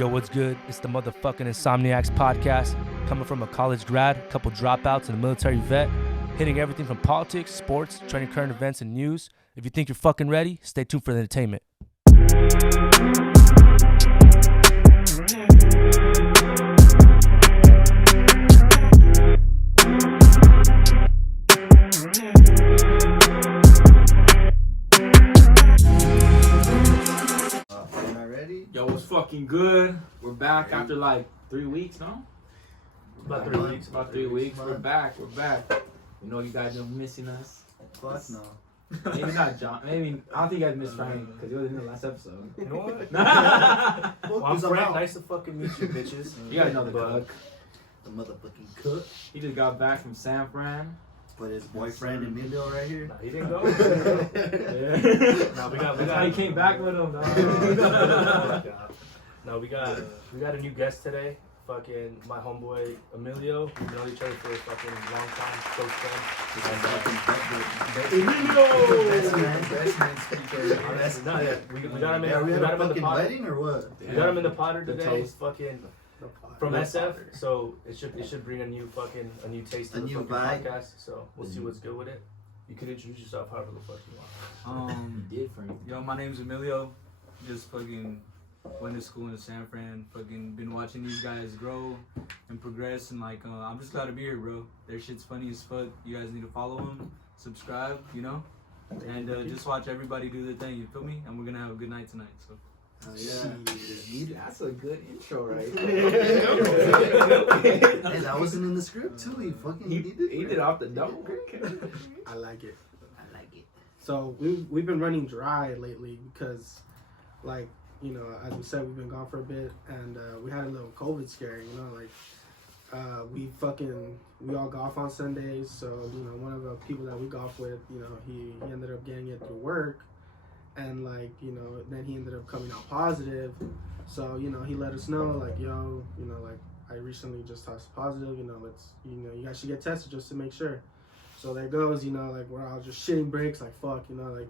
Yo, what's good? It's the motherfucking Insomniacs Podcast, coming from a college grad, a couple dropouts, and a military vet, hitting everything from politics, sports, trending current events, and news. If you think you're fucking ready, stay tuned for the entertainment. Yo, what's fucking good? We're back after like 3 weeks, no? About 3 weeks. About 3 weeks. We're back. You know you guys are missing us. Fuck no. Maybe not John. Maybe I don't think you guys missed Frank because he was in the last episode. You know what? Well, I'm Frank. Nice to fucking meet you, bitches. You guys know the cook. The motherfucking cook. He just got back from San Fran. But his boyfriend Emilio right here. Nah, he didn't go. Yeah. Nah, we got. That's how he came back with him. No, we got a new guest today. Fucking my homeboy Emilio. We've known each other for a fucking long time. Close friend. Best man speaker. No, yeah, we got him in. Are we at a in the fucking Potter. wedding or what? We got him in the Potter The today. toast. Fucking from SF. So it should bring a new taste to A the new fucking vibe. podcast. So we'll see what's good with it. You can introduce yourself however the fuck you want. Different. Yo, my name's Emilio. Just fucking went to school in San Fran. Fucking been watching these guys grow and progress, and like I'm just glad to be here, bro. Their shit's funny as fuck. You guys need to follow them, subscribe, you know, and just watch everybody do their thing. You feel me? And we're gonna have a good night tonight. So. That's a good intro, right? Hey, that wasn't in the script too. He did off the dome. I like it. I like it. So we've been running dry lately because, like, you know, as we said, we've been gone for a bit, and we had a little COVID scare. You know, like we all golf on Sundays. So you know, one of the people that we golf with, you know, he ended up getting it through work, and like, you know, then he ended up coming out positive. So you know, he let us know like, yo, you know, like, I recently just tested positive. You know, you guys should get tested just to make sure. So there goes, you know, like, we're all just shitting bricks, like, fuck, you know, like,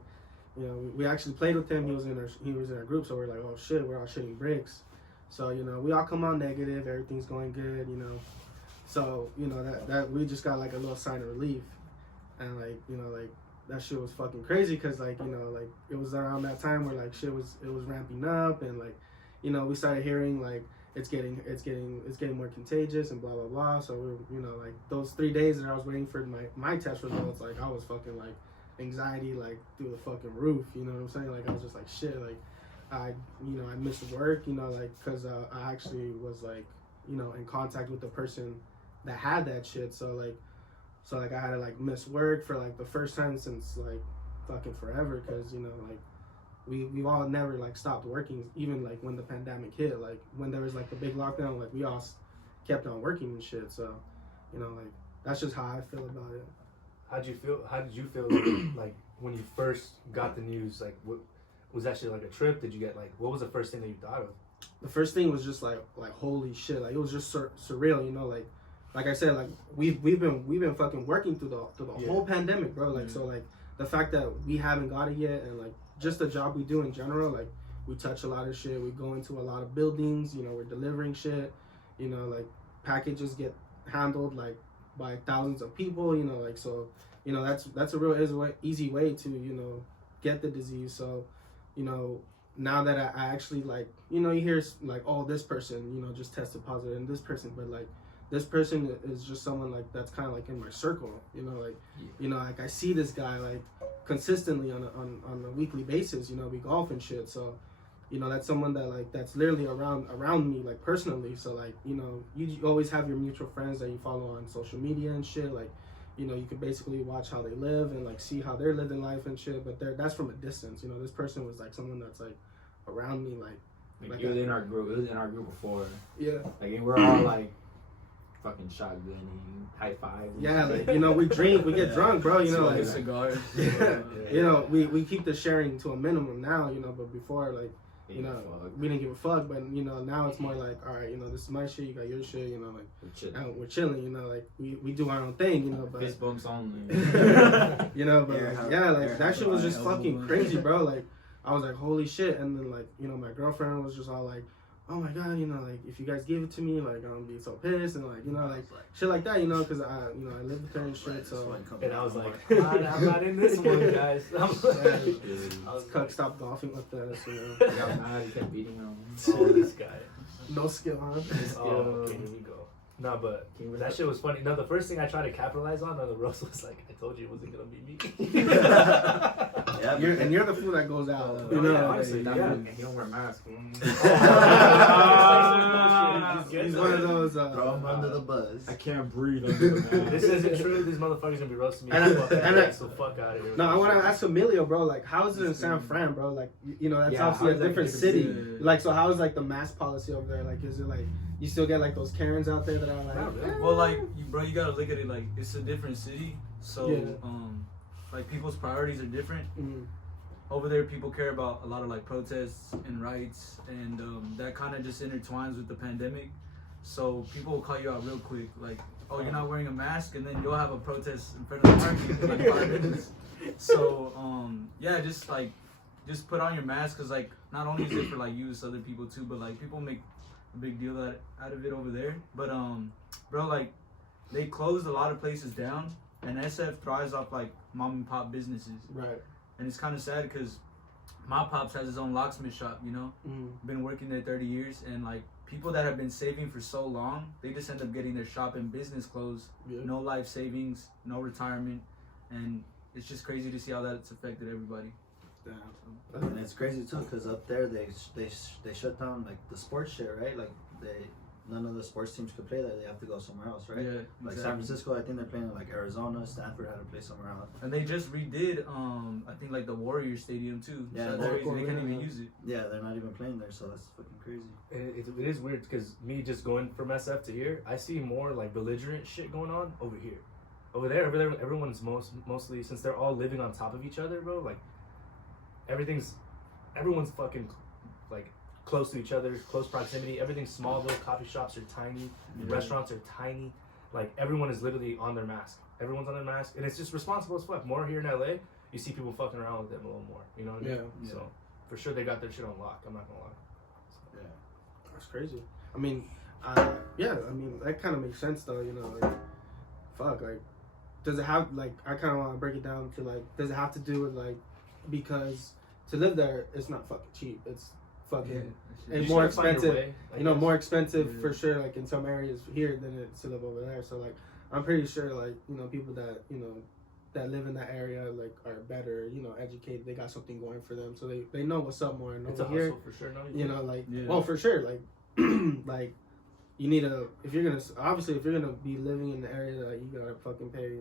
you know, we actually played with him. He was in our group, so we're like, oh shit, we're all shitting bricks. So you know, we all come out negative. Everything's going good, you know. So you know that we just got like a little sign of relief, and like, you know, like, that shit was fucking crazy because, like, you know, like, it was around that time where like it was ramping up, and like, you know, we started hearing like it's getting more contagious and blah blah blah. So we, you know, like, those 3 days that I was waiting for my test results, like, I was fucking like anxiety like through the fucking roof. You know what I'm saying? Like, I was just like, shit, like, I missed work, you know, like, because I actually was like, you know, in contact with the person that had that shit. So like I had to like miss work for like the first time since like fucking forever, because, you know, like, we all never like stopped working, even like when the pandemic hit. Like, when there was like the big lockdown, like, we all kept on working and shit. So, you know, like, that's just how I feel about it. How did you feel like when you first got the news? Like, what was actually like a trip? Did you get like, what was the first thing that you thought of? The first thing was just like holy shit, like, it was just surreal, you know, like I said, like, we've been fucking working through the whole pandemic, bro. Like, so like the fact that we haven't got it yet, and like just the job we do in general, like, we touch a lot of shit, we go into a lot of buildings, you know, we're delivering shit, you know, like, packages get handled like by thousands of people, you know, like, so, you know, that's a real easy way to, you know, get the disease. So, you know, now that I actually, like, you know, you hear like, oh, this person, you know, just tested positive, and this person, but like, this person is just someone like that's kind of like in my circle, you know, like, you know, like, I see this guy like consistently on a weekly basis, you know, we golf and shit. So, you know, that's someone that like, that's literally around me, like, personally. So like, you know, you always have your mutual friends that you follow on social media and shit. Like, you know, you can basically watch how they live and like see how they're living life and shit. But that's from a distance. You know, this person was like someone that's like around me, like It was in our group. It was in our group before. Yeah. Like, and we're all like fucking shotgunning, high five. Yeah, like, you know, we drink, we get drunk, bro. You know, like, cigars. you know, we keep the sharing to a minimum now, you know, but before, like, you know, we didn't give a fuck. But, you know, now it's more like, all right, you know, this is my shit, you got your shit, you know, like, we're chilling, you know, like, we do our own thing, you know, but fist bumps only. you know, but like, that shit was just fucking crazy, bro. Like, I was like, holy shit. And then, like, you know, my girlfriend was just all like, oh my god, you know, like if you guys give it to me, like I'm gonna be so pissed and like, you know, like shit like that, you know, because I live with her and shit, so. And I was like, I'm not in this one, guys. I was Cuck stopped golfing with us, you know. I got mad. He kept beating him. oh, this guy. No skill, huh? Oh, okay, here we go. No, but that shit was funny. No, the first thing I tried to capitalize on the roast was like, I told you it wasn't gonna be me. Yeah, You're the fool that goes out. You You know, know, honestly, like, yeah. And he don't wear masks. he's one of those. throw him under the bus. I can't breathe under the mask. This isn't true. These motherfuckers gonna be roasting me. So fuck out of here. No, I want to ask Emilio, bro. Like, how is it in San Fran, bro? Like, you know, that's Yeah, obviously how a is that different different city. city? Like, so how is like the mask policy over there? Like, is it like you still get like those Karens out there that are like, Not really. Well, like, you gotta look at it like it's a different city. So, Yeah. like people's priorities are different. mm, Over there, people care about a lot of like protests and rights, and that kind of just intertwines with the pandemic. So people will call you out real quick, like, oh, you're not wearing a mask, and then you'll have a protest in front of the market in like 5 minutes. So yeah, just put on your mask, cause like not only is it for like you, it's other people too, but like people make a big deal out of it over there. But bro, like they closed a lot of places down, and SF thrives off like mom and pop businesses. right? And it's kind of sad because my pops has his own locksmith shop, you know, Mm, been working there 30 years, and like people that have been saving for so long, they just end up getting their shop and business closed. yeah. No life savings, no retirement, and it's just crazy to see how that's affected everybody. Damn. And it's crazy too, cause up there they shut down like the sports shit, right? Like none of the sports teams could play there. They have to go somewhere else, right? Yeah, Like exactly. San Francisco, I think they're playing in like Arizona. Stanford had to play somewhere else. And they just redid, I think like the Warriors Stadium too. Yeah, so that's they're crazy. They can't even yeah. use it. Yeah, they're not even playing there, so that's fucking crazy. It is weird because me just going from SF to here, I see more like belligerent shit going on over here. Over there, everyone's mostly, since they're all living on top of each other, bro. Like everyone's fucking like close to each other, close proximity. Everything's small. Little coffee shops are tiny. Yeah. Restaurants are tiny. Like everyone is literally on their mask. Everyone's on their mask, and it's just responsible as fuck. More here in LA, you see people fucking around with them a little more. You know what I mean? Yeah. So for sure they got their shit on lock. I'm not gonna lie. Yeah. That's crazy. I mean, yeah. I mean, that kind of makes sense though. You know, like, fuck. Like, does it have like? I kind of want to break it down to like, does it have to do with like, because to live there, it's not fucking cheap. It's fucking and You more just gotta find your expensive. way, I You know, guess. more expensive Yeah. for sure. Like in some areas here than it to live over there. So like, I'm pretty sure like people that that live in that area like are better. Educated. They got something going for them. So they know what's up more. And It's a over here, hustle for sure. No, like Yeah. well for sure like like you need if you're gonna be living in the area that you gotta fucking pay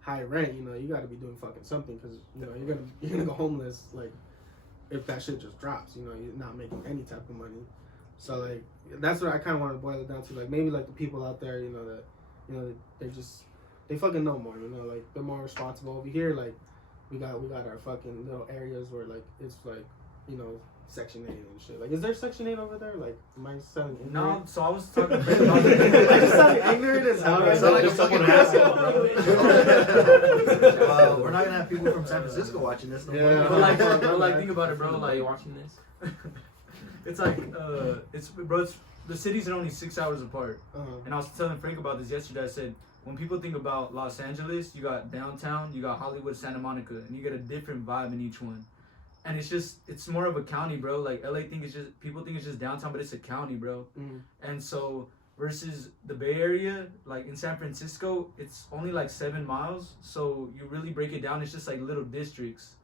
high rent, you gotta be doing fucking something, because you're gonna go homeless like if that shit just drops. You're not making any type of money. So like that's what I kind of want to boil it down to. Like maybe like the people out there that they fucking know more. Like they're more responsible. Over here, like we got our fucking little areas where like it's like Section 8 and shit. Like, is there Section 8 over there? Like, am I sounding ignorant? No, so I was talking about I just sounded ignorant as hell. You sound like a Just fucking someone asshole, asshole, bro. Well, we're not gonna have people from San Francisco watching this. No Yeah. more. but like think about it, bro. Are you Like watching this? it's like it's the cities are only 6 hours apart. And I was telling Frank about this yesterday. I said, when people think about Los Angeles, you got downtown, you got Hollywood, Santa Monica, and you get a different vibe in each one. And it's more of a county, bro. Like LA people think it's just downtown, but it's a county, bro. Mhm. And so versus the Bay Area, like in San Francisco, it's only like 7 miles. So you really break it down, it's just like little districts.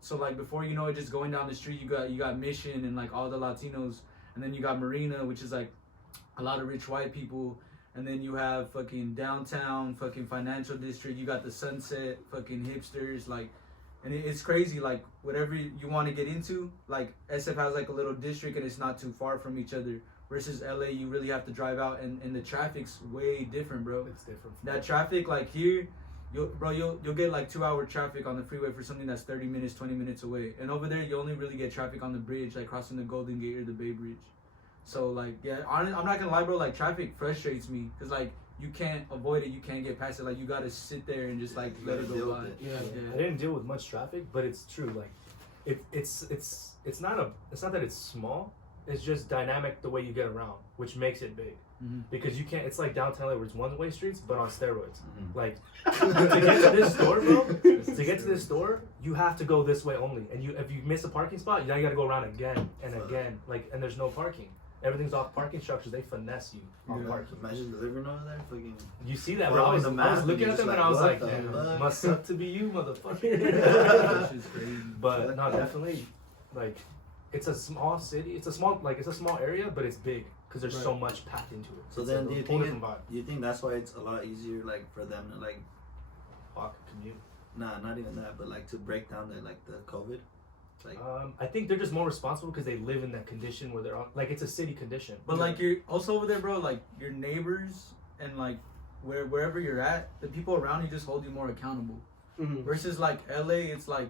So like before you know it, just going down the street, you got Mission and like all the Latinos, and then you got Marina, which is like a lot of rich white people, and then you have fucking downtown, fucking financial district. You got the Sunset, fucking hipsters, like, and it's crazy. Like whatever you want to get into, like SF has like a little district, and it's not too far from each other. Versus LA, you really have to drive out, and the traffic's way different, bro. It's different. That traffic, like here, you'll get like 2 hour traffic on the freeway for something that's 30 minutes, 20 minutes away. And over there, you only really get traffic on the bridge, like crossing the Golden Gate or the Bay Bridge. So like, yeah, I'm not gonna lie, bro. Like traffic frustrates me, cause like you can't avoid it, you can't get past it. Like you gotta sit there and just like let it Deal go with by. it. Yeah. I didn't deal with much traffic, but it's true. Like, it's not that it's small. it's just dynamic the way you get around, which makes it big. Mm-hmm. Because you can't. It's like downtown LA where it's one-way streets, but on steroids. Mm-hmm. Like to get to this store, bro. To get to this store, you have to go this way only. And if you miss a parking spot, now you got to go around again and again. Like, and there's no parking. Everything's off parking structures. They finesse you on parking. Imagine delivering over there, fucking. You see that, Or bro? on I was the map, looking and at you're them and just I was like, like, what the damn, fuck? must suck to be you, motherfucker. That shit's crazy. But no, definitely, like, it's a small city. It's a small area, but it's big because there's so much packed into it. So It's then, a do you whole think different vibe. do you think that's why it's a lot easier, like, for them to like, Walk, commute. nah, not even that, but like to break down the COVID, like. I think they're just more responsible because they live in that condition where they're on, like, it's a city condition. But like you're also over there, bro. Like your neighbors and like wherever you're at, the people around you just hold you more accountable. Mm-hmm. Versus like LA, it's like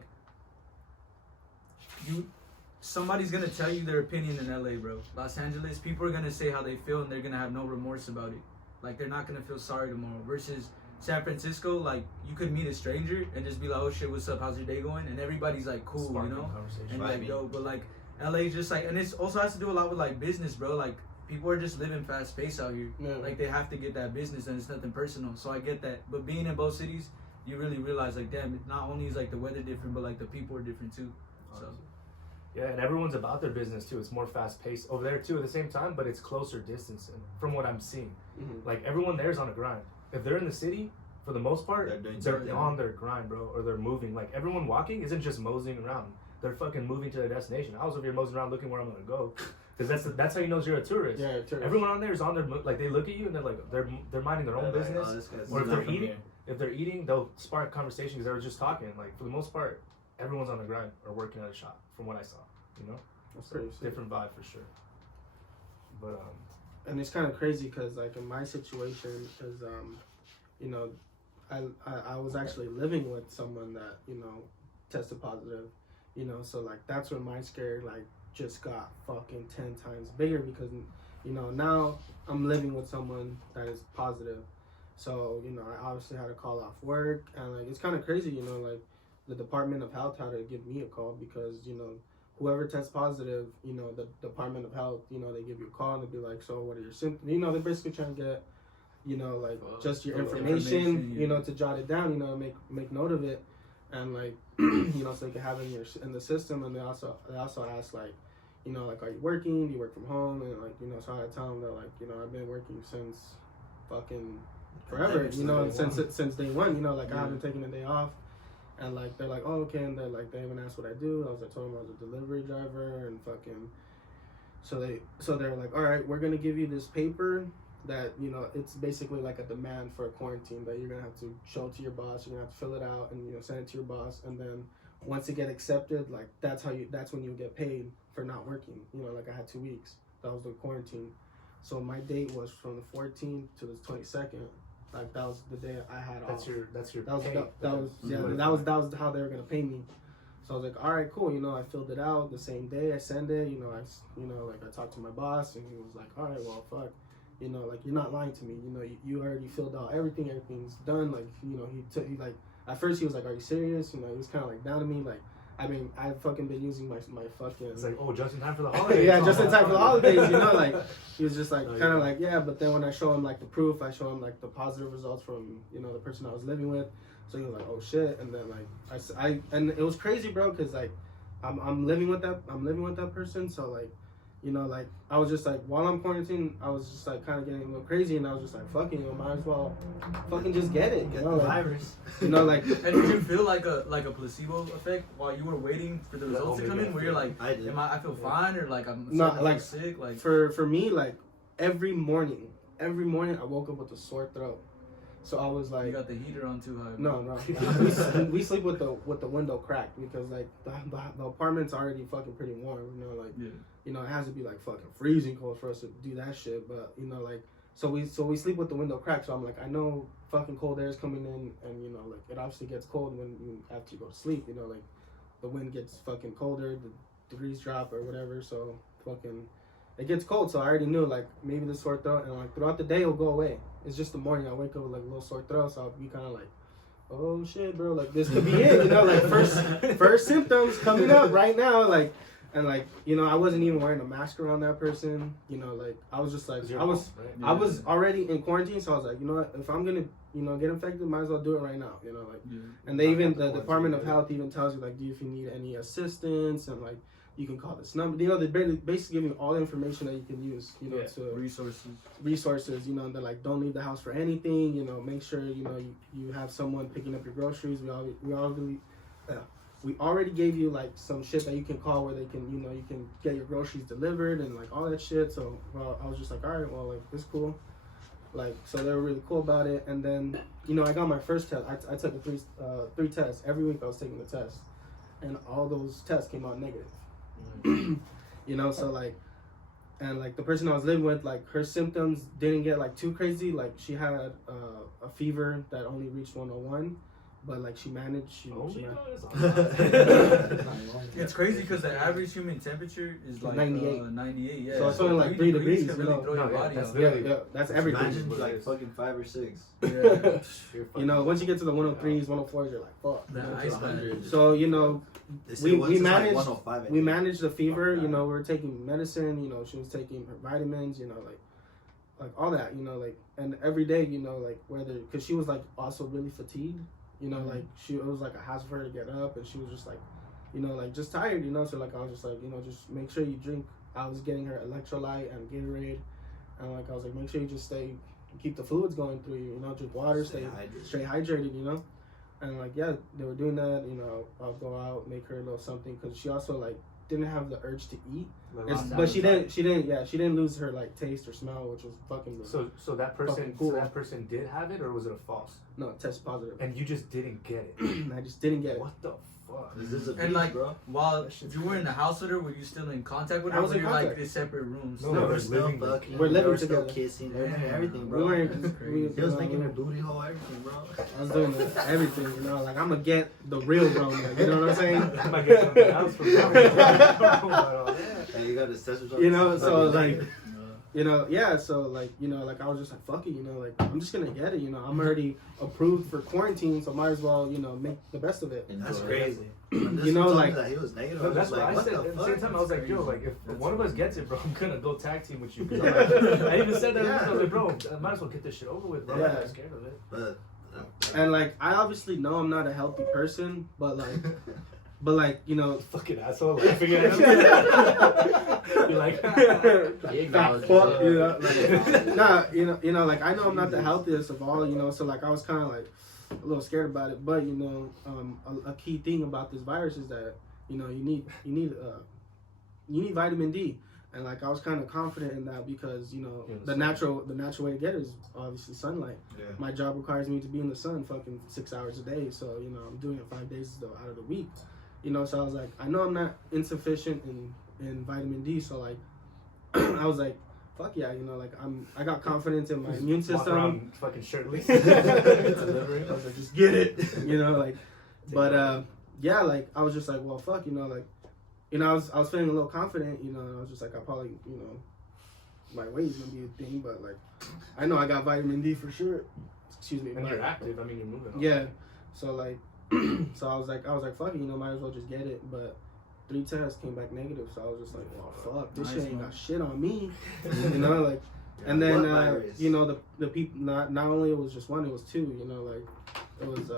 somebody's gonna tell you their opinion in LA, bro. Los Angeles, people are gonna say how they feel and they're gonna have no remorse about it. Like they're not gonna feel sorry tomorrow. Versus San Francisco, like you could meet a stranger and just be like, "Oh shit, what's up? How's your day going?" And everybody's like, "Cool," Sparking you know. conversation. And Vibing. like, yo, but like LA, just like, and it's also has to do a lot with like business, bro. Like people are just living fast pace out here. Yeah. Like they have to get that business, and it's nothing personal. So I get that. But being in both cities, you really realize like, damn, not only is like the weather different, but like the people are different too. So. Yeah, and everyone's about their business too. It's more fast paced over there too at the same time, but it's closer distance. And from what I'm seeing, like everyone there's on a grind. If they're in the city, for the most part, They're doing they're something. on their grind, bro, or they're moving. Like everyone walking isn't just moseying around. They're fucking moving to their destination. I was over here moseying around looking where I'm gonna go, because that's how you know you're a tourist. Yeah, tourist. Everyone on there is on their like they look at you and they're like they're minding their own They're like, business. "Oh, this guy's Or if not they're from eating, here." if they're eating, they'll spark conversation because they were just talking. Like for the most part, everyone's on the grind or working at a shop, from what I saw. You know, That's pretty sick. different vibe for sure. But And it's kind of crazy because like in my situation is you know I was actually living with someone that tested positive, so like that's when my scare like just got fucking 10 times bigger because now I'm living with someone that is positive, so I obviously had to call off work, and like it's kind of crazy, like the Department of Health had to give me a call because whoever tests positive, the Department of Health, they give you a call and they'll be like, so what are your symptoms? They're basically trying to get, like just your information, to jot it down, make note of it, and like, so they can have it in the system. And they also ask like, like, are you working? Do you work from home? And like, so I had to tell them that like, I've been working since fucking forever, since day one, like I haven't taken a day off. And like they're like, oh, okay, and they're like, they even asked what I do. I told them I was a delivery driver, and fucking, so they're like, all right, we're gonna give you this paper that it's basically like a demand for a quarantine that you're gonna have to show to your boss. You're gonna have to fill it out and send it to your boss, and then once it get accepted, like that's when you get paid for not working. Like I had 2 weeks. That was the quarantine. So my date was from the 14th to the 22nd. Like that was the day I had off. that's your That pay. was how they were gonna pay me. So I was like, all right, cool. I filled it out the same day. I sent it. Like I talked to my boss, and he was like, all right, well, fuck. Like you're not lying to me. You already filled out everything. Everything's done. Like he like at first he was like, are you serious? He was kind of like down to me. Like I've fucking been using my fucking. It's like, oh, just in time for the holidays. Yeah, just in time for the holidays. Like he was just like Oh, kind of like, yeah. But then when I show him like the proof, I show him like the positive results from the person I was living with. So he was like, oh shit. And then like I and it was crazy, bro, because like I'm living with that person. So like like I was just like, while I'm quarantined, I was just like kind of getting a little crazy, and I was just like, fucking, might as well fucking just get it. Get the like, virus. like. And did you feel like a placebo effect while you were waiting for the results to come in? Where you're like, I did. I feel fine, or like I'm Not like sick? Like for me, like every morning I woke up with a sore throat. So I was like, you got the heater on too high. no. we sleep with the window cracked because like the apartment's already fucking pretty warm. Like Yeah. it has to be like fucking freezing cold for us to do that shit. But like so we sleep with the window cracked. So I'm like, I know fucking cold air is coming in, and like it obviously gets cold when after you go to sleep. Like the wind gets fucking colder, the degrees drop or whatever. So fucking it gets cold. So I already knew like maybe the sore throat, and like throughout the day it'll go away. It's just the morning I wake up with like a little sore throat, so I'll be kind of like, oh shit, bro, like this could be it, like first symptoms coming up right now, like And like, you know, I wasn't even wearing a mask around that person. You know, like I was just like, I was already in quarantine, so I was like, you know what, if I'm gonna, you know, get infected, might as well do it right now. You know, like, and they even the Department of Health even tells you like, if you need any assistance, and like you can call this number. You know, they basically give you all the information that you can use. You know, to resources. You know, and they're like, don't leave the house for anything. You know, make sure you know you have someone picking up your groceries. We already gave you like some shit that you can call where they can, you know, you can get your groceries delivered and like all that shit. So I was just like, all right, well, like it's cool. Like, so they were really cool about it. And then, you know, I got my first test. I took the three tests every week. I was taking the test, and all those tests came out negative. You know, so like, and like the person I was living with, like her symptoms didn't get like too crazy. Like she had a fever that only reached 101. But like she managed. It's crazy because the average human temperature is like 98. 98, yeah. So it's only like 3 degrees. Can really throw your body that's off. yeah, that's everything. Imagine like fucking 5 or 6. Yeah. You know, once you get to the 103s, 104s, you're like, fuck. The ice bag. So you know, we managed. Like 105, we managed the fever. You know, we were taking medicine. You know, she was taking her vitamins. You know, like all that. You know, like, and every day, you know, like because she was like also really fatigued. You know, like it was like a hassle for her to get up, and she was just like, you know, like just tired, you know. So like I was just like, you know, just make sure you drink. I was getting her electrolyte and Gatorade, and like I was like, make sure you just keep the fluids going through you. You know, drink water, stay hydrated. You know, and like yeah, they were doing that. You know, I'll go out, make her a little something because she also like didn't have the urge to eat. But she didn't lose her like taste or smell, which was fucking. So that person, cool. so that person did have it, or was it a false? No, test positive. And you just didn't get it. I just didn't get it. What the fuck? Is this a And beach, like, bro? while you were in the house with her, were you still in contact with her? I was in or were you like contact. in separate rooms? No, We're we're still living fucking. We're living We're still together. kissing, Yeah. everything, bro. We were. That's crazy. He was making her booty hole, everything, bro. I was doing everything, you know. Like I'm gonna get the real bro, you know what I'm saying? I might get something else from you. Hey, you got his testers. You know, so like, you know, yeah. So like, you know, like I was just like, fuck it, you know, like I'm just gonna get it, you know. I'm already approved for quarantine, so might as well, you know, make the best of it. That's crazy. You know, like that he was negative. No, that's like, what I said. At the same time, I was like, yo, like if one of us gets it, bro, I'm gonna go tag team with you. 'Cause I'm like, I even said that. Yeah. I was like, bro, I might as well get this shit over with, bro. Yeah. I'm not scared of it. But and like I obviously know I'm not a healthy person, but like, you know, Fucking asshole, laughing at him. You're like, fat fuck, you know, like, nah, you know, like I know I'm not the healthiest of all, you know, so like I was kind of like a little scared about it, but you know, a key thing about this virus is that you know you need vitamin D, and like I was kind of confident in that because you know the natural way to get it is obviously sunlight. yeah. My job requires me to be in the sun fucking 6 hours a day, so you know I'm doing it 5 days out of the week, you know. So I was like, I know I'm not insufficient in vitamin D, so like I was like, fuck yeah, you know, like I got confidence in my immune system. Fucking shirtless. I was like, just get it, you know, like, but yeah, like I was just like, well, fuck, you know, like, you know, I was feeling a little confident, you know, and I was just like, I probably, you know, my weight's gonna be a thing, but like, I know I got vitamin D for sure. Excuse me. And you're active. I mean, you're moving. Yeah, so like, so I was like, fuck it, you know, might as well just get it, but 3 tests came back negative, so I was just like, well, fuck, this shit ain't got shit on me, you know, like, and then, you know, the people, not only it was just one, it was 2, you know, like, it was,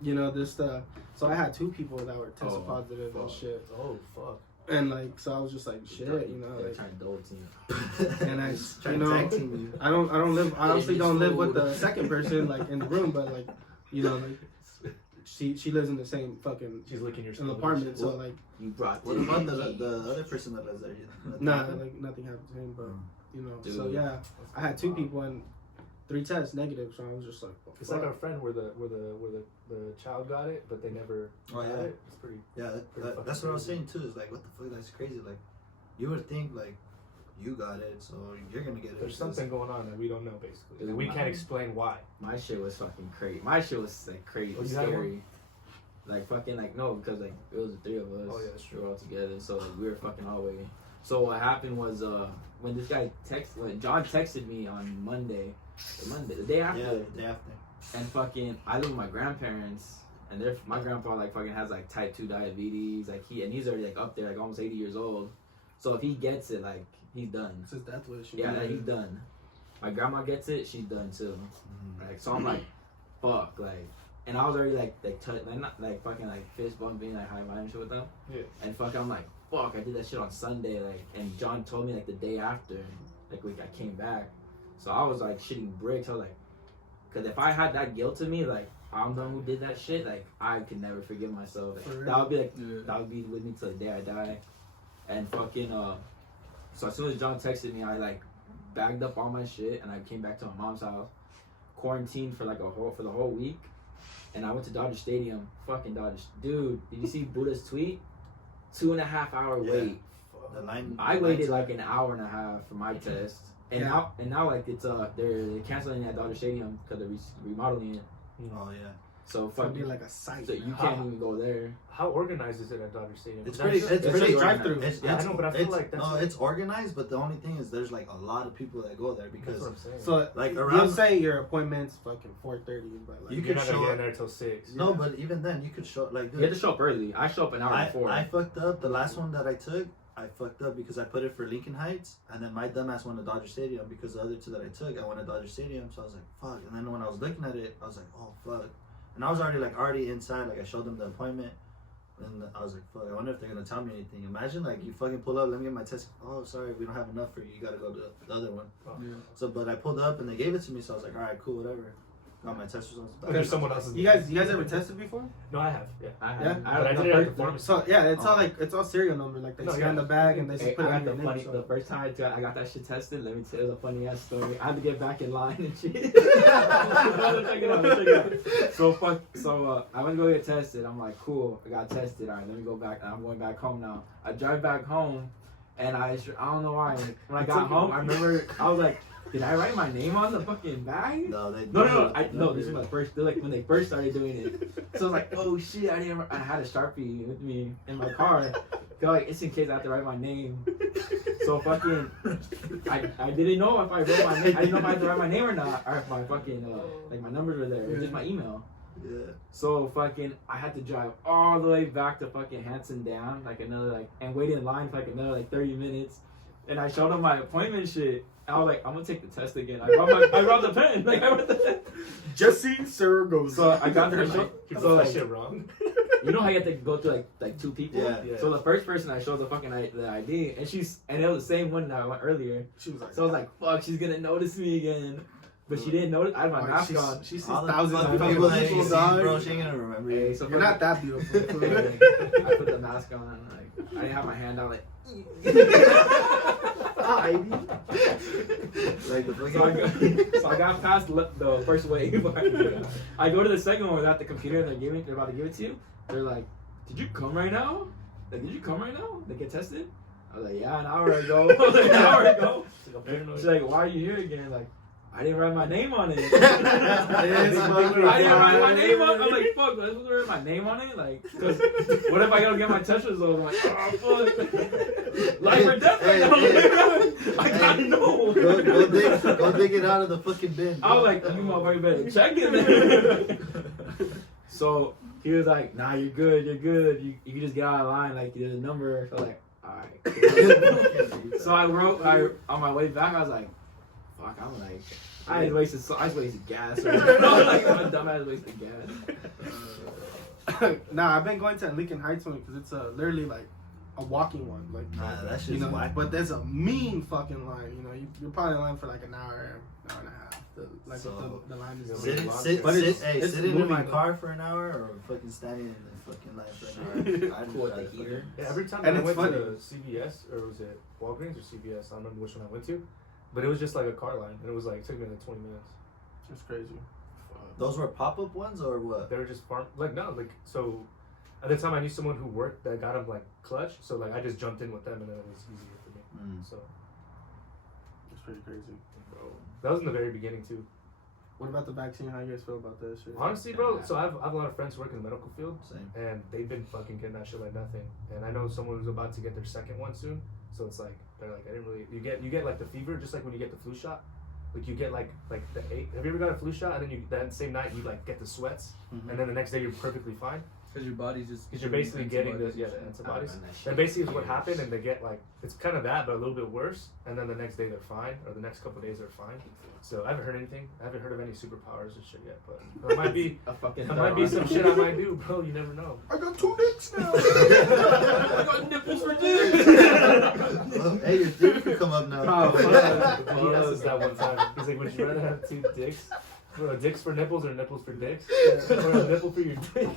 you know, this, so I had 2 people that were tested positive and shit. Oh, fuck. And like, so I was just like, shit, you know, like, trying to double team. and I, you know, I honestly don't live with the second person, like, in the room, but like, you know, like, she lives in the same fucking She's licking your apartment, so like, You brought What about the other person that lives there? nah, like nothing happened to him, but you know, so yeah, I had 2 people and 3 tests negative, so I was just like, well, It's like our friend where the child got it, but they never Oh, got yeah. it. It's pretty. Yeah, that's what I was saying too. Is like, what the fuck? That's crazy. Like, you would think like you got it, so you're gonna get it. There's something going on that we don't know, basically. Is We it can't explain why. My shit was fucking crazy. My shit was like crazy, Oh, you had scary. Like fucking like no, because like it was the 3 of us. Oh, yeah, that's true. We were all together, so like, we were fucking all waiting. So what happened was when this guy John texted me on Monday, the day after. Yeah, the day after. And fucking, I live with my grandparents, and my grandpa like fucking has like type 2 diabetes, like he's already like up there, like almost 80 years old. So if he gets it, like he's done. It's his death wish. Yeah, like, he's done. My grandma gets it, she's done too. Like, so I'm like, fuck, like, and I was already like not like fucking like fist bumping, like high five and shit with them. Yeah. And fuck, I'm like, fuck, I did that shit on Sunday, like, and John told me like the day after, like I came back, so I was like shitting bricks. I was like, cause if I had that guilt to me, like I'm the one who did that shit, like I could never forgive myself. Like, that would be like that would be with me till the day I die. And fucking so as soon as John texted me, I like bagged up all my shit and I came back to my mom's house, quarantined for like the whole week, and I went to Dodger Stadium. Fucking Dodger, dude, did you see Buddha's tweet? 2.5 hour wait. The line. I waited like an hour and a half for my test, and now like it's they're canceling it at Dodger Stadium because they're remodeling it. Oh yeah. So It's gonna fucking be like a site. so you can't even go there. How organized is it at Dodger Stadium? It's That's- pretty. It's It's pretty a drive-through. Yeah, I know, but I feel like that's no, it's organized. But the only thing is, there's like a lot of people that go there That's because what I'm saying. So like you'll around. say your appointment's fucking 4:30, but like You you're could not gonna show get up- in there till 6. No, but even then, you could show like. You have to show up early. I show up an hour before. I fucked up the last one that I took. I fucked up because I put it for Lincoln Heights, and then my dumbass went to Dodger Stadium because the other two that I took, I went to Dodger Stadium. So I was like, fuck. And then when I was looking at it, I was like, oh fuck. And I was already inside. Like I showed them the appointment, and I was like, fuck. I wonder if they're gonna tell me anything. Imagine like you fucking pull up, let me get my test. Oh, sorry, we don't have enough for you. You gotta go to the other one. yeah. So, but I pulled up and they gave it to me. So I was like, all right, cool, whatever. Got my test results. There's someone else's. You guys ever tested before? No, I have. Yeah. Yeah? But I did it at the pharmacy. So yeah, it's all like it's all serial number. Like they No, scan yeah. the bag and they just Hey, put it I on got your name. the first time I got that shit tested, let me tell you a funny ass story. I had to get back in line and shit. Check it out. So I went to go get tested. I'm like, cool, I got tested. All right, let me go back. I'm going back home now. I drive back home, and I don't know why. When I got home, I remember I was like, did I write my name on the fucking bag? No, they No. This was my first. Like when they first started doing it. So I was like, oh shit, I had a Sharpie with me in my car. Like, it's in case I have to write my name. So fucking, I didn't know if I wrote my name. I didn't know if I had to write my name or not, or if my fucking like my numbers were there. It was just my email. Yeah. So fucking, I had to drive all the way back to fucking Hanson Down, like another and wait in line for like another 30 minutes. And I showed them my appointment shit. I was like, I'm gonna take the test again. I brought the pen. Like I wrote the pen. Jesse Saragosa. So I got the He so put that shit wrong. you know how you have to go to like two people? Yeah. Yeah. So the first person I showed the fucking the ID, and it was the same one that I went earlier. She was like, So I was like, fuck, she's gonna notice me again. But she didn't notice. I had my mask on. She sees All the thousands of fucking people that people she die. sees, bro, she ain't gonna remember Hey, you. so You're not that beautiful. I put the mask on. Like I didn't have my hand out. Like. Like the So I got past the first wave. I go to the second one without the computer. They're about to give it to you. They're like, "Did you come right now? Like, did you come right now? They get tested?" I was like, "Yeah, an hour ago." She's like, "Why are you here again?" Like, I didn't write my name on it. I didn't write my name on it. I'm like, fuck, I supposed to write my name on it? Like, cause what if I gotta get my test results? I'm like, oh, fuck. Life or death right now. I gotta know. Go dig it out of the fucking bin. I was like, you motherfucker better check it. So he was like, nah, you're good. You can just get out of line. Like, there's a number. So I was like, alright. So I wrote, on my way back, I was like, fuck, I'm like, I just wasted gas. I was like, my dumb ass wasted gas. Nah, I've been going to Lincoln Heights one because it's literally like a walking one. Like, Nah, that shit's you know, whack. but there's a mean fucking line. You know, you're probably in line for like an hour and a half. The line is Sitting in my moving, car for an hour or fucking standing in the fucking line for an hour. I'd Cool with rather the heater. Yeah, every time And I it's went funny. to CVS, or was it Walgreens or CVS? I don't remember which one I went to. But it was just like a car line. And it was like, it took me like 20 minutes. It's crazy. Those were pop-up ones or what? They were just so at the time I knew someone who worked that got them like clutch. So like I just jumped in with them and then it was easier for me. So It's pretty crazy. bro, that was in the very beginning too. What about the vaccine? How you guys feel about this shit? Honestly, bro, so I have a lot of friends who work in the medical field. Same. And they've been fucking getting that shit like nothing. And I know someone who's about to get their second one soon. So it's like they're like, I didn't really. You get like the fever, just like when you get the flu shot. Like you get like the eight. Have you ever got a flu shot and then that same night you like get the sweats and then the next day you're perfectly fine? Because your body's just. Because you're basically getting the antibodies. That basically is what happened, and they get like it's kind of that, but a little bit worse. And then the next day they're fine, or the next couple of days they're fine. So I haven't heard anything. I haver heard of any superpowers or shit yet, but that might be that might be some shit I might do, bro. You never know. I got 2 dicks now. I got nipples for dicks. Well, hey, your dick could come up now. Oh, he asked us that one time. He's like, would you rather have 2 dicks? Dicks for nipples or nipples for dicks? Or a nipple for your dick?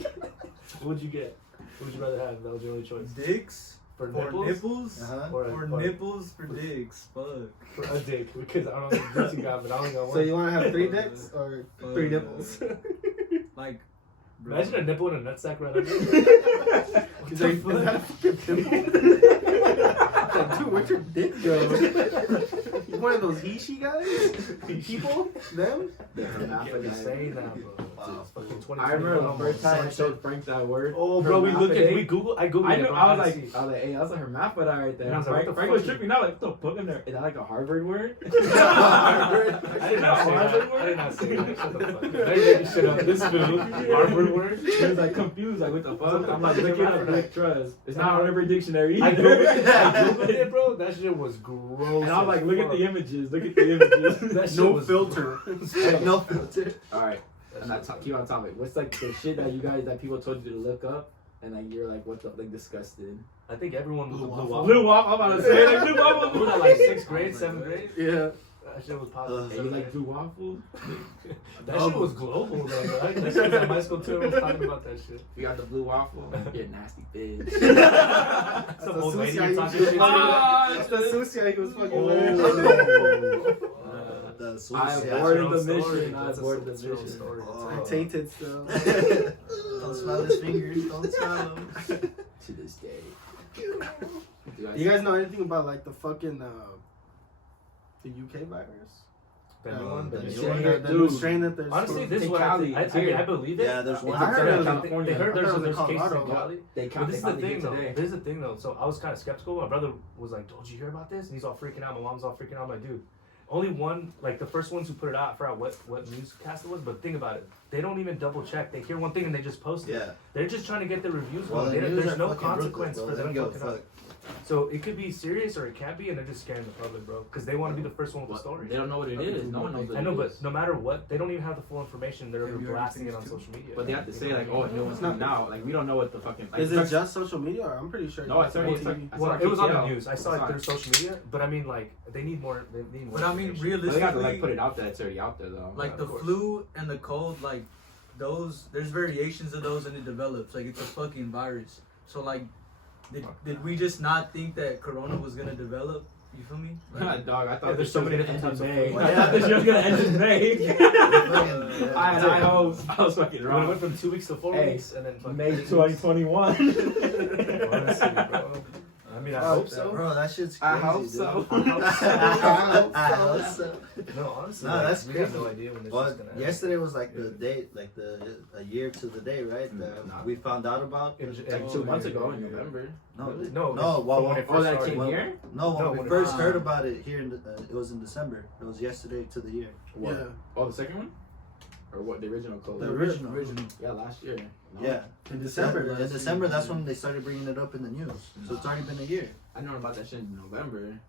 What would you get? What would you rather have? That was your only choice. Dicks For or nipples? nipples? Or Nipples for dicks. Fuck. For a dick. Because I don't know what dicks you got, but I only got one. So you want to have 3 dicks or 3 nipples? Like, bro. Imagine a nipple in a nutsack right under. Is that a fucking pimple? Dude, where'd your dick go? You one of those he-she guys? People? Them? You can't be saying that, bro. It's fucking 2020. I remember the first time I showed Frank that word. Oh, bro, we looked at, Hermaphrodite. I googled I it, knew, bro. I was see. like, hey, that's a hermaphrodite right there. And I was like, what the Frank fuck was tripping out, like, what the fuck in there? Is that like a Harvard word? I did not say that. I did not say that. Shut the fuck up. They're making shit up. This fool. Harvard word. He was like confused, like, what the fuck? I'm like, look it up, like, trust. It's not on every dictionary I either. googled it, bro. That shit was gross. And I was like, look at as the images, look at the images. That shit No was filter. No filter. Alright, and that's keep on topic. What's like the shit that you guys, that people told you to look up, and like you're like, what the, like disgusted? I think everyone was Blue the waffle. Blue waffle, I'm about to say, like, blue waffle. Was that like 6th grade, 7th grade? Yeah. That shit was positive. Hey, you like blue waffle? That shit was global, though. Bro. That shit was at my school too. Everyone was talking about that shit. You got the blue waffle? You're a nasty bitch. Some old the lady sushi you're I talking used shit to- to. That's the sushi he was fucking Oh. I That's aborted your the own story. mission. I That's aborted that's the your own mission. story. Oh. I tainted still. Don't smell his fingers. Don't smell them. To this day. You guys know anything about like the fucking the UK virus? The new one, the the new new one. one. The new strain that there's. Honestly, this is In what Cali, I it's mean, here. I believe it. Yeah, there's one. I heard They in California. heard I thought it there's was in cases in Colorado. Cali. They But count. this is They the count thing, though. today. This is the thing, though. So I was kind of skeptical. My brother was like, "Don't you hear about this?" And he's all freaking out. My mom's all freaking out. I'm like, dude, only one, like the first ones who put it out, I forgot what newscast it was, but think about it. They don't even double check. They hear one thing and they just post it. Yeah. They're just trying to get the reviews Well, going. the news There's are no fucking consequence ruthless, bro. for They them don't give a fucking up. fuck. So it could be serious or it can't be, and they're just scaring the public, bro, because they want to be the first one with the story. They don't know what it is. No one knows what I know, it but is. no matter what, they don't even have the full information. They're Have you heard blasting it things on too? social media. But they have to say like, oh, no one's coming out. Like we don't know what the fucking. Like, Is it just social media? Or I'm pretty sure. No, it's already. Well, it was on the KTL. news. I saw it through social media, but I mean, like, they need more. They need more. But I mean, information. But they got to like realistically, put it out there. It's already out there though. like of the course. flu and the cold, like those, there's variations of those and it develops. Like it's a fucking virus. So like, did we just not think that Corona was gonna develop? You feel me? Like, Dog, I Yeah, thought there's this so shit was many gonna end different in types of May. flu. I thought this shit was gonna end in May. Fucking, I was fucking We wrong. went from 2 weeks to 4 Hey, weeks, and then fucking May 3 weeks. 2021. Honestly, bro. I mean, I hope so. Bro, that shit's crazy. I hope dude. so. I hope so. No, honestly, No, like, that's we have crazy. no idea when this Well, is gonna end. yesterday was like the date, like a year to the day, right? That Nah. we found out about. Like 2 months ago in November. No, Really? th- No, no. from Well, when it Oh, first that started. came Well, here? no, when No, we when it- first heard about it here, it was in December. It was yesterday to the year. What? Yeah. Oh, the second one? Or what? The original code? The original. Yeah, last year. No? Yeah. In December. In December, that's when they started bringing it up in the news. So it's already been a year. I know about that shit in November.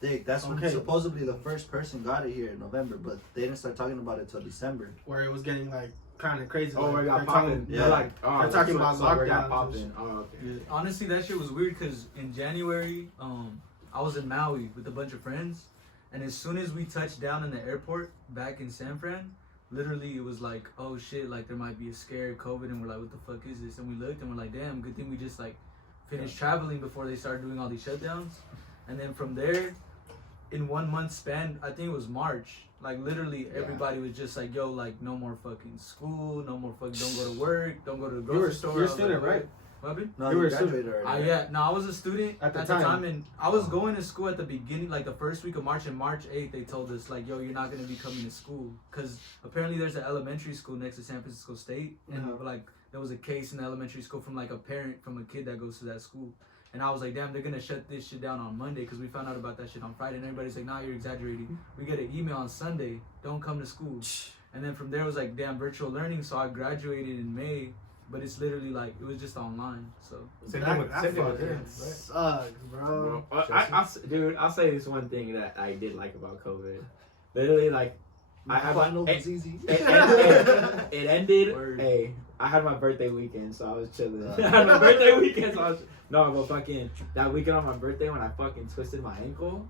That's when Okay. supposedly the first person got it here in November, but they didn't start talking about it till December. Where it was getting like kind of crazy. Oh, like, where it got they're popping. talking- Yeah. They're like, oh, They're talking about where it got lockdowns and popping. Oh, okay. yeah. Honestly, that shit was weird because in January, I was in Maui with a bunch of friends, and as soon as we touched down in the airport back in San Fran, literally it was like, oh shit, like there might be a scare COVID, and we're like, what the fuck is this? And we looked and we're like, damn, good thing we just like finished traveling before they started doing all these shutdowns. And then from there, in 1 month span, I think it was March, like literally everybody was just like, yo, like no more fucking school, no more fucking, don't go to work, don't go to the grocery store. You're a I was student, like, right? what happened? No, You were a graduated already. Yeah, no, I was a student At at the the time. time, and I was going to school at the beginning, like the first week of March. And March 8th, they told us like, "Yo, you're not gonna be coming to school," because apparently there's an elementary school next to San Francisco State, and Uh-huh. like there was a case in the elementary school from like a parent from a kid that goes to that school, And I was like, damn, they're gonna shut this shit down on Monday because we found out about that shit on Friday. And everybody's like, nah, you're exaggerating. We get an email on Sunday, don't come to school. And then from there it was like, damn, virtual learning. So I graduated in May, but it's literally like, it was just online. So Same thing with fucking him, right? sucks, bro. Dude, I'll say this one thing that I did like about COVID. Literally, like, I had was easy. it ended. Word. Hey, I had my birthday weekend, so I was chilling. I had my birthday weekend, so I was but fucking that weekend on my birthday when I fucking twisted my ankle.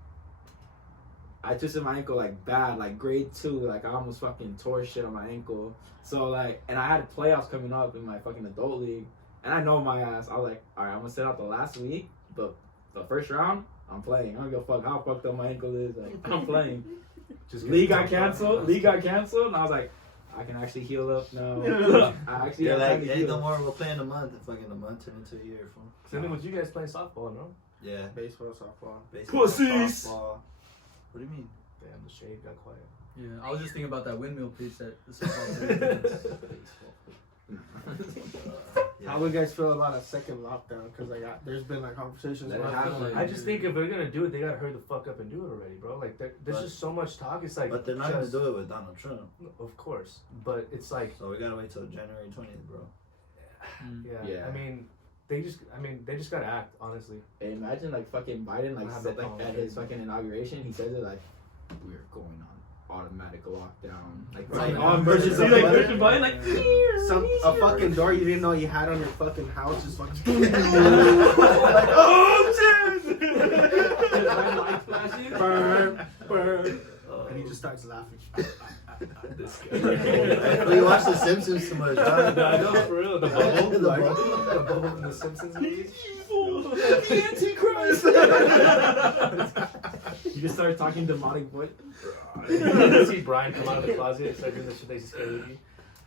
I twisted my ankle like bad, like grade 2. Like I almost fucking tore shit on my ankle. So like, and I had playoffs coming up in my fucking adult league, and I know my ass. I was like, all right, I'm gonna sit out the last week, but the first round, I'm playing. I don't give a fuck how fucked up my ankle is. Like I'm playing. League got canceled. And I was like, I can actually heal up now. I actually They're have like, time to hey, heal. no more. We'll play in a month. And fucking a month turned into a year. Fool. Same thing with you guys playing softball, no? Yeah. Baseball, softball. Baseball, Pussies. softball. What do you mean? Damn, the shade got quiet. yeah, I was just thinking about that windmill pitch that the football player. Yeah. How would you guys feel about a second lockdown? Because like, there's been like conversations. Let it about happen. like, I just think if they're gonna do it, they gotta hurry the fuck up and do it already, bro. Like, there's But- just so much talk. It's like, But they're not gonna just- do it with Donald Trump. Of course, but it's like, So we gotta wait till January 20th, bro. yeah. I mean, they just gotta act, honestly. Hey, imagine like fucking Biden I like have said no like problem at with his it. fucking inauguration, he says it like, we're going on automatic lockdown. Like Right. on versus See, like like, Christian Biden like a fucking door you didn't know you had on your fucking house is fucking. like, oh shit! lights flashing. Burn. And he just starts laughing. This We watched The Simpsons too much, huh? No, I know, for real. The bubble, The bubble. the bubble from the Simpsons movie. The Antichrist. You just start talking demonic voice. You see Brian come out of the closet and start doing the shit they scared of you.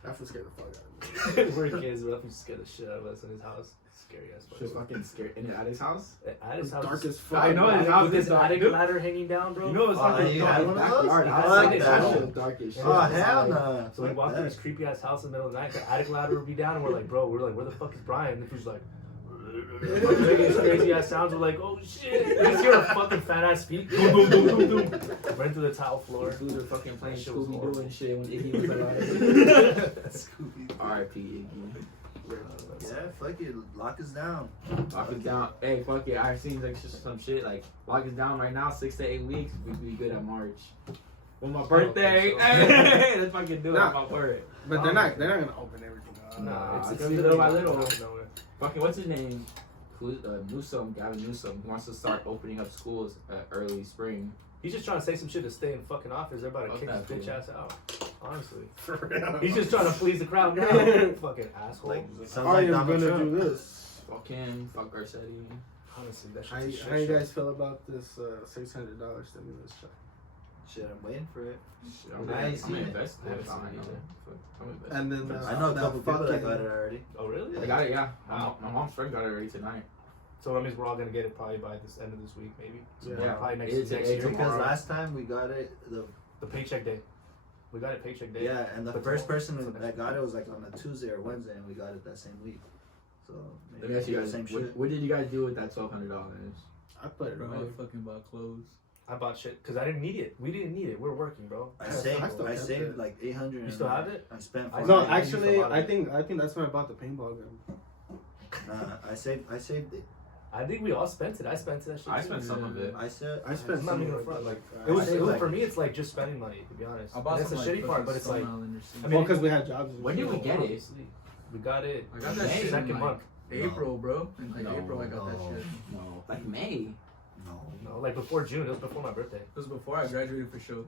That would scare the fuck out of me. We're kids, but he scared the shit out of us in his house. Scary ass Just place. fucking scared. And at his house. At his house, Dark as fuck. I know his house with his is dark, attic dude. ladder hanging down, bro. You know it's Oh, fucking you had one of those? backyard. I like like that. That shit dark as shit. Oh hell no! So we walked through this creepy ass house in the middle of the night. The attic ladder would be down, and we're like, where the fuck is Brian? And he was like, making these crazy ass sounds. We're like, oh shit! You just hear a fucking fat ass feet, boom, boom, boom, boom, boom, right through the tile floor. Dudes are fucking playing That shit was Scooby Doo and shit when Iggy was alive. R.I.P. Iggy. Yeah, fuck it, lock us down. Lock it down. Hey, fuck it. I've seen like just some shit like lock us down right now. 6 to 8 weeks. We'd be good at March. On my birthday. so. Hey, let's fucking do it. Nah. I'm for it. But they're not gonna open everything up. Nah, it's it's gonna be little by little little. out of nowhere. Fucking what's his name? Newsom, Gavin Newsom, wants to start opening up schools early spring. He's just trying to say some shit to stay in fucking office. They're about to Fuck kick that his bitch fool. ass out. Honestly, For real. he's just trying to please the crowd now. Fucking asshole. Like, sounds How like are you Donald gonna Trump. do this? Fuck him. Fuck Garcetti. Honestly, that How, shit's a how you shit guys feel about this $600 stimulus check? Shit, I'm waiting for it. Shit, I I'm ain't gonna seen it. invest. I haven't I seen it know. either. Fuck, I'm investing. And then I know a the couple people that fucking- got it already. Oh really? I got it. Yeah. Wow. My mom's friend got it already tonight. So that means we're all gonna get it probably by this end of this week, maybe. So Yeah. probably next It's year. tomorrow. Because last time we got it, The paycheck day. We got it paycheck day. yeah, and the But first person so that got it was like on a Tuesday or Wednesday, and we got it that same week. So Let me ask you the guys, same shit. what did you guys do with that $1,200? I put it Bro, away. I fucking bought clothes. I bought shit because I didn't need it. We didn't need it. We're working, bro. I I saved. still I kept saved it. like 800. You still have it? I spent. I No, I used a actually, lot of I it. think that's when I bought the paintball gun. I saved it. I think we all spent it. I spent that shit. I too. spent some of it. I said. I spent I'm not some even of gonna it, front, like, I It was, saved, it was like- for me. It's like just spending money, to be honest. I bought That's the some shitty part, but it's like, I well, because we had jobs. And When shit. did we get it? obviously, we got it. I got that May, shit in second like month. April, bro. In like No, April, I got that shit. No, like May. No. No, like before June. It was before my birthday. It was before I graduated for sure.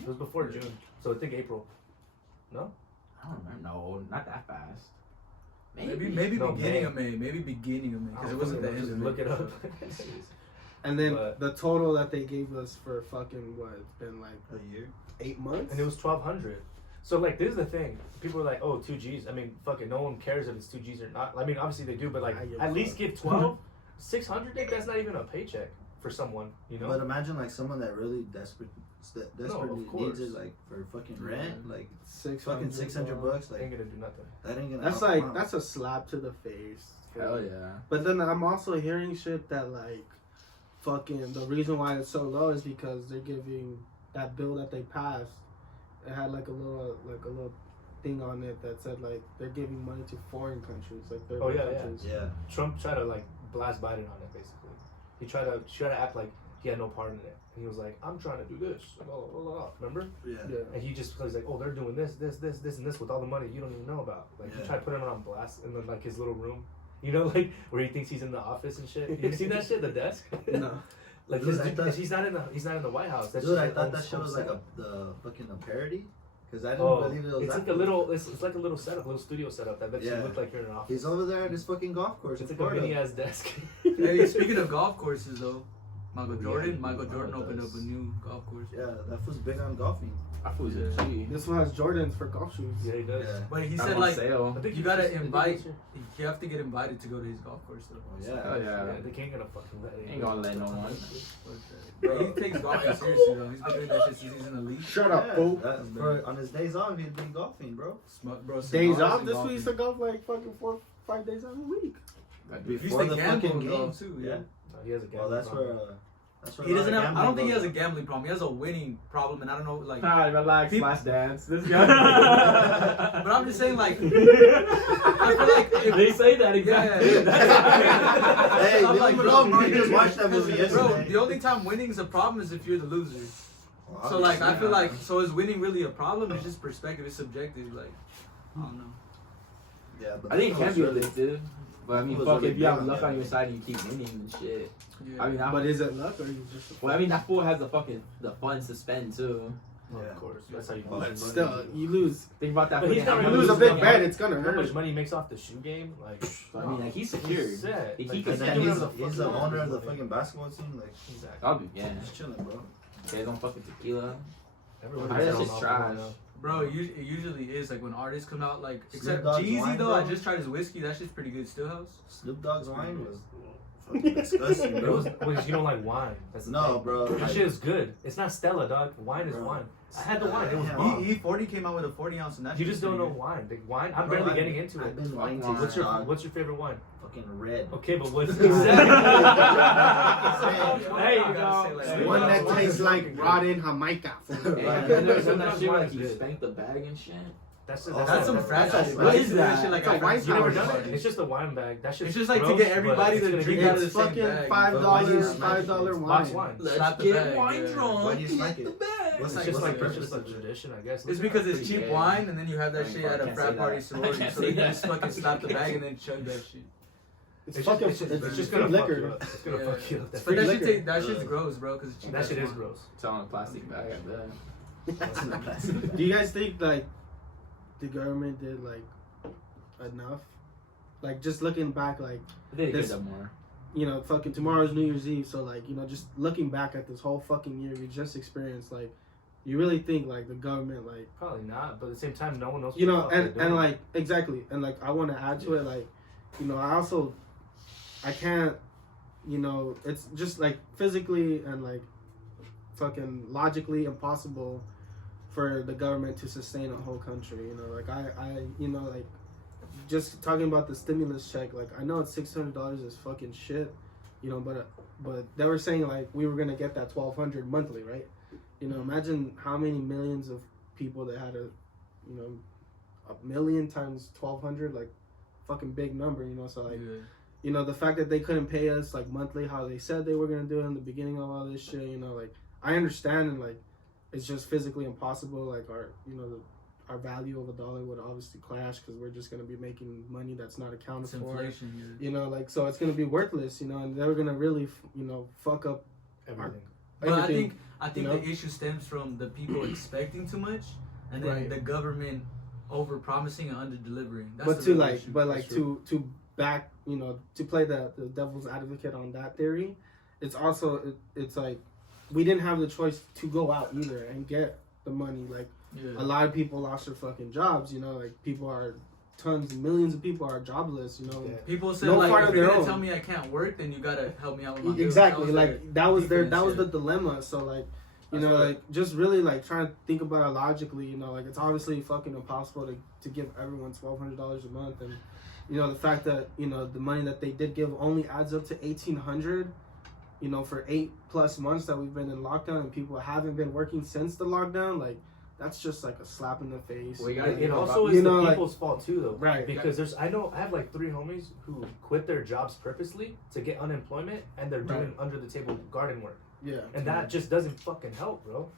It was before June. So I think April. No? I don't remember. No, not that fast. Maybe No, beginning May. of May. Maybe beginning of May. Because it wasn't the end Just of May. look it up. And then But- the total that they gave us for fucking what? It's been like A year. 8 months. And it was 1,200. So like, this is the thing. People are like, "Oh, 2 G's." I mean, fucking, no one cares if it's 2 G's or not. I mean, obviously they do, but like, I give at a least fuck. give 12, 600. That's not even a paycheck for someone, you know. But imagine like someone that really desperately course. needs it, like for fucking rent, like fucking 600 $600 bucks, Ain't like gonna do nothing. that ain't gonna. That's help like them out. that's a slap to the face Hell yeah. But then I'm also hearing shit that like, fucking the reason why it's so low is because they're giving that bill that they passed. It had like a little thing on it that said like they're giving money to foreign countries, like third countries. Yeah. Trump tried to like blast Biden on it basically. He tried to act like he had no part in it, and he was like, "I'm trying to do this." Blah, blah, blah, blah. Remember? Yeah. And he just was like, "Oh, they're doing this, and this with all the money you don't even know about." Like he tried to put him on blast in like his little room, you know, like where he thinks he's in the office and shit. You seen that shit? The desk? No. Like Dude, I thought- he's not in the White House. That's Dude, just I his thought own- that shit own was like setup. a parody. Because I didn't believe it was it's that like a little, it's like a little setup, a little studio setup that makes you Yeah. look like you're in an office. He's over there at his fucking golf course. It's in like a Florida. mini ass desk. Hey, speaking of golf courses though, Michael Jordan Michael opened does. up a new golf course. Yeah, that was big on golfing. I fool's a G. This one has Jordans for golf shoes. Yeah, he does. Yeah. But he I'm said on like sale. I think you gotta I think invite. this year- You have to get invited to go to his golf course though. Oh, yeah. Hell yeah. Yeah, they can't gonna fucking let it. Ain't gonna let no one. Bro, he takes golfing seriously though. He's been doing that shit since he's in the league. Shut up, Yeah, fool. on his days off, he'd be golfing, bro. Bro, Days cigars off. and This golfing. week used to golf like fucking 4-5 days out of the week. He used Before to the gamble fucking though, game. too. Yeah. No, he has a Well, that's where. That's where. He a lot doesn't of have. I don't think he has a gambling gambling problem. He has a winning problem, and I don't know like. Nah, relax, People- last dance. This But guy. I'm just saying like. I feel like if, They say that exactly. goes. Hey, I'm leave like, him bro, alone, bro. You just watched that movie Bro, yesterday. the only time winning's a problem is if you're the loser. Well, So like, I feel obviously, like, so is winning really a problem? It's just perspective. It's subjective. Like, I don't know. Yeah, but I think it that can be was really- addictive. But I mean, It was fuck, really if you have big on luck on your gambling. side and you keep winning and shit. Yeah. I mean, But is it luck or you just? well, I mean, that fool has the funds to spend too. Well, Yeah. of course, that's how you Well, do but it. Still, you lose. Think about that. But he's fucking not You gonna lose a lose big money. bet. It's gonna You know how much hurt. money he makes off the shoe game? Like, I mean, like he's he's secured. set. He Like, can And he then can do he's whatever the fuck he owner of wants the with money. fucking basketball team. Like, Exactly. I'll be yeah. just chilling, bro. They don't fucking tequila. Everyone's I mean, that's selling just off trash. now. Bro, it usually is like when artists come out, like Snoop except Dogg's Jeezy wine, though. bro. I just tried his whiskey. That shit's pretty good. Stillhouse. Snoop Dogg's wine was fucking disgusting, It bro. was, because you don't like wine. That's the No, thing. bro. That like- shit is good. It's not Stella, dog. Wine is Bro. wine. I had the wine. It was Yeah. bomb. E40 came out with a 40 ounce, and that You shit's just don't know pretty good. wine. Like wine, I'm Bro, barely I've- getting into I've it. been wine What's tasting, dog. What's your favorite wine? Fucking red. Okay, but what's There There you go. Say like One Wine that is tastes like fucking rotten Jamaica. Hey, Right. have you never done that Sometimes shit where wine like is you good. spank the bag and shit? That's That's some franchise. that's- What is that? that? Shit like It's a at white You never House done it? party. It's just a wine bag. That shit's It's just like to gross, get but everybody it's to gonna drink give out you- of It's the same fucking bag. $5 But $5 box wine. wine. Slap the bag, yeah. Why do you smack it? It's What's just what's like the it's just purpose a of it? tradition, I guess. It's because it's Pretty cheap gay. wine, and then you have I that mean, shit fuck, at I a can't frat say party that. sorority, I so can't you say can just that. fucking slap the bag and then chug that shit. It's It's fucking. just, It's just free gonna fuck you liquor. up. It's gonna Yeah. fuck you up. But free that liquor. shit, that shit's gross, bro, because it's cheap. That shit ass is wine. gross. It's all in a plastic bag, I bet. What's in the plastic bag? Do you guys think like the government did like enough? Like just looking back, like They could This- have more. you know, fucking tomorrow's New Year's Eve, so like, you know, just looking back at this whole fucking year we just experienced, like, you really think like the government, like, Probably not, but at the same time, no one knows. you know, what the fuck and they're doing. like exactly, and like I want to add to it, like, you know, I can't, you know, it's just like physically and like fucking logically impossible for the government to sustain a whole country, you know, like I you know, like just talking about the stimulus check, like I know it's $600 is fucking shit, you know, but they were saying like we were gonna get that $1,200 monthly, right? You know, imagine how many millions of people that had you know, 1 million times 1,200, like fucking big number, you know. So like, Yeah. you know, the fact that they couldn't pay us like monthly how they said they were gonna do it in the beginning of all this shit, you know, like I understand, and like it's just physically impossible. Like our, you know, our value of a dollar would obviously clash because we're just gonna be making money that's not accounted It's for. inflation, You know, like so it's gonna be worthless, you know, and they're gonna really, you know, fuck up everything. But I everything. think you know? the issue stems from the people expecting too much, and then Right. the government over promising and under delivering. But to like, to back, you know, to play the devil's advocate on that theory, it's also it's like we didn't have the choice to go out either and get the money. Like a lot of people lost their fucking jobs. You know, like people are millions of people are jobless. You know, Yeah. people said No like, fault if of you're their gonna own. tell me I can't work, then you gotta help me out with my bills. exactly. That was Like that was defense, the yeah. dilemma. So like. You That's know, right. like just really like trying to think about it logically. You know, like it's obviously fucking impossible to give everyone $1,200 a month, and you know, the fact that, you know, the money that they did give only adds up to $1,800, you know, for 8+ months that we've been in lockdown and people haven't been working since the lockdown, like, that's just like a slap in the face. Well, It also is you the know, like- people's fault too, though. Right. Because I have like 3 homies who quit their jobs purposely to get unemployment, and they're doing under the table garden work. Yeah. And that just doesn't fucking help, bro.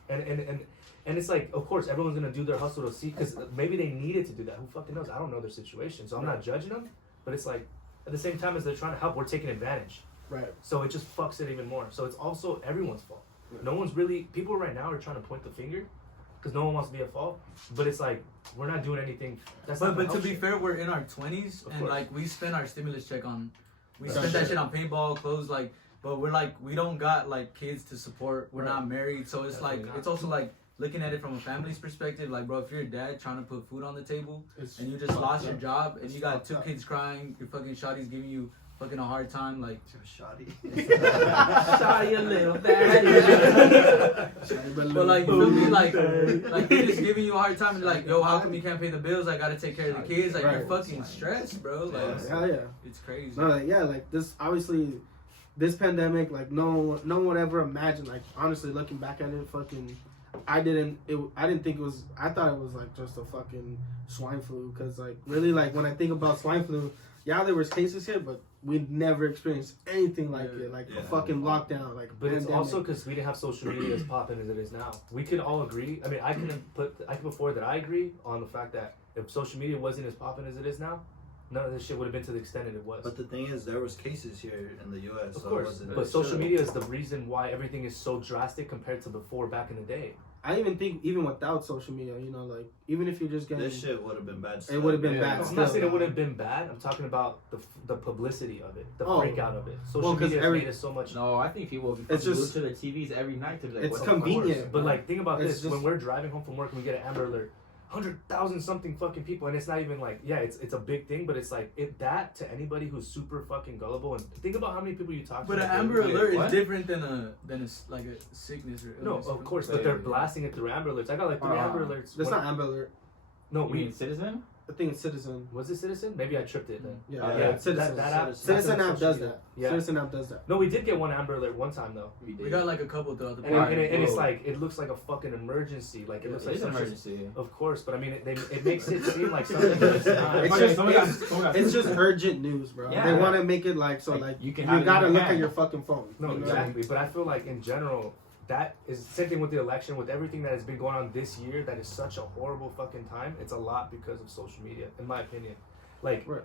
And it's like, of course, everyone's gonna do their hustle to see, because maybe they needed to do that. Who fucking knows? I don't know their situation, so I'm not judging them. But it's like, at the same time as they're trying to help, we're taking advantage. Right. So it just fucks it even more. So it's also everyone's fault. No one's really, people right now are trying to point the finger, because no one wants to be at fault. But it's like, we're not doing anything. That's not But gonna to be help fair, we're in our 20s, Of and course. like we spend our stimulus check on, we For spend that sure. shit on paintball, clothes, like. But we're like, we don't got like kids to support. We're not married, so it's Definitely like, not. it's also like looking at it from a family's perspective. Like, bro, if you're a dad trying to put food on the table and you just lost your job and you got 2 kids crying, your fucking shawty's giving you fucking a hard time, like. Shoddy. Sorry, a little bad. But like, you feel me? Like they're just giving you a hard time and like, yo, how come you can't pay the bills? I gotta take care of the kids. Like, you're fucking stressed, bro. Like, Hell yeah. it's crazy. No, like, yeah, like this, obviously, this pandemic, like no one would ever imagine. Like, honestly, looking back at it, fucking, I didn't think it was. I thought it was like just a fucking swine flu. Cause like really, like when I think about swine flu, yeah, there was cases here, but we never experienced anything like it, like a fucking lockdown, like. But it's pandemic. also because we didn't have social media as popping as it is now. We can all agree. I mean, I can put forward that I agree on the fact that if social media wasn't as popping as it is now, none of this shit would have been to the extent that it was. But the thing is, there was cases here in the U.S. Of so course, it wasn't- but social media is the reason why everything is so drastic compared to before back in the day. I even think even without social media, you know, like even if you're just getting This shit would have been bad. It would have been Yeah. bad. I'm not saying it would have been bad. I'm talking about the publicity of it, the freakout of it. Social 'cause media has made it so much. No, I think people will be It's just- glued to their TVs every night to be like, it's what the convenient. fuck? But like, think about It's this: just- when we're driving home from work and we get an Amber Alert, 100,000 something fucking people, and it's not even like, yeah, it's a big thing, but it's like that to anybody who's super fucking gullible. And think about how many people you talk to. But an on a Amber daily- Alert what? is different than like a sickness or No, illness. of course, Yeah, but they're yeah. blasting it through Amber Alerts. I got like 3 Amber Alerts. That's One- not Amber Alert. No, You we mean Citizen? I think it's Citizen. was it Citizen? Maybe I tripped it then. Yeah, Oh, yeah, Citizen. that app. Citizen that's app social does media. that. Yeah. Citizen app does that. No, we did get one Amber Alert one time though. We got like a couple throughout the And, and it's Whoa. like, it looks like a fucking emergency. Like, it looks like It's an some shit- emergency. Of course, but I mean, it makes it seem like something that it's not. It's just it's just urgent news, bro. Yeah. They want to make it like so, like You you can have it in gotta your look hand. at your fucking phone. No, you know? exactly. But I feel like in general, that is same thing with the election, with everything that has been going on this year. That is such a horrible fucking time. It's a lot because of social media, in my opinion. Like, Right.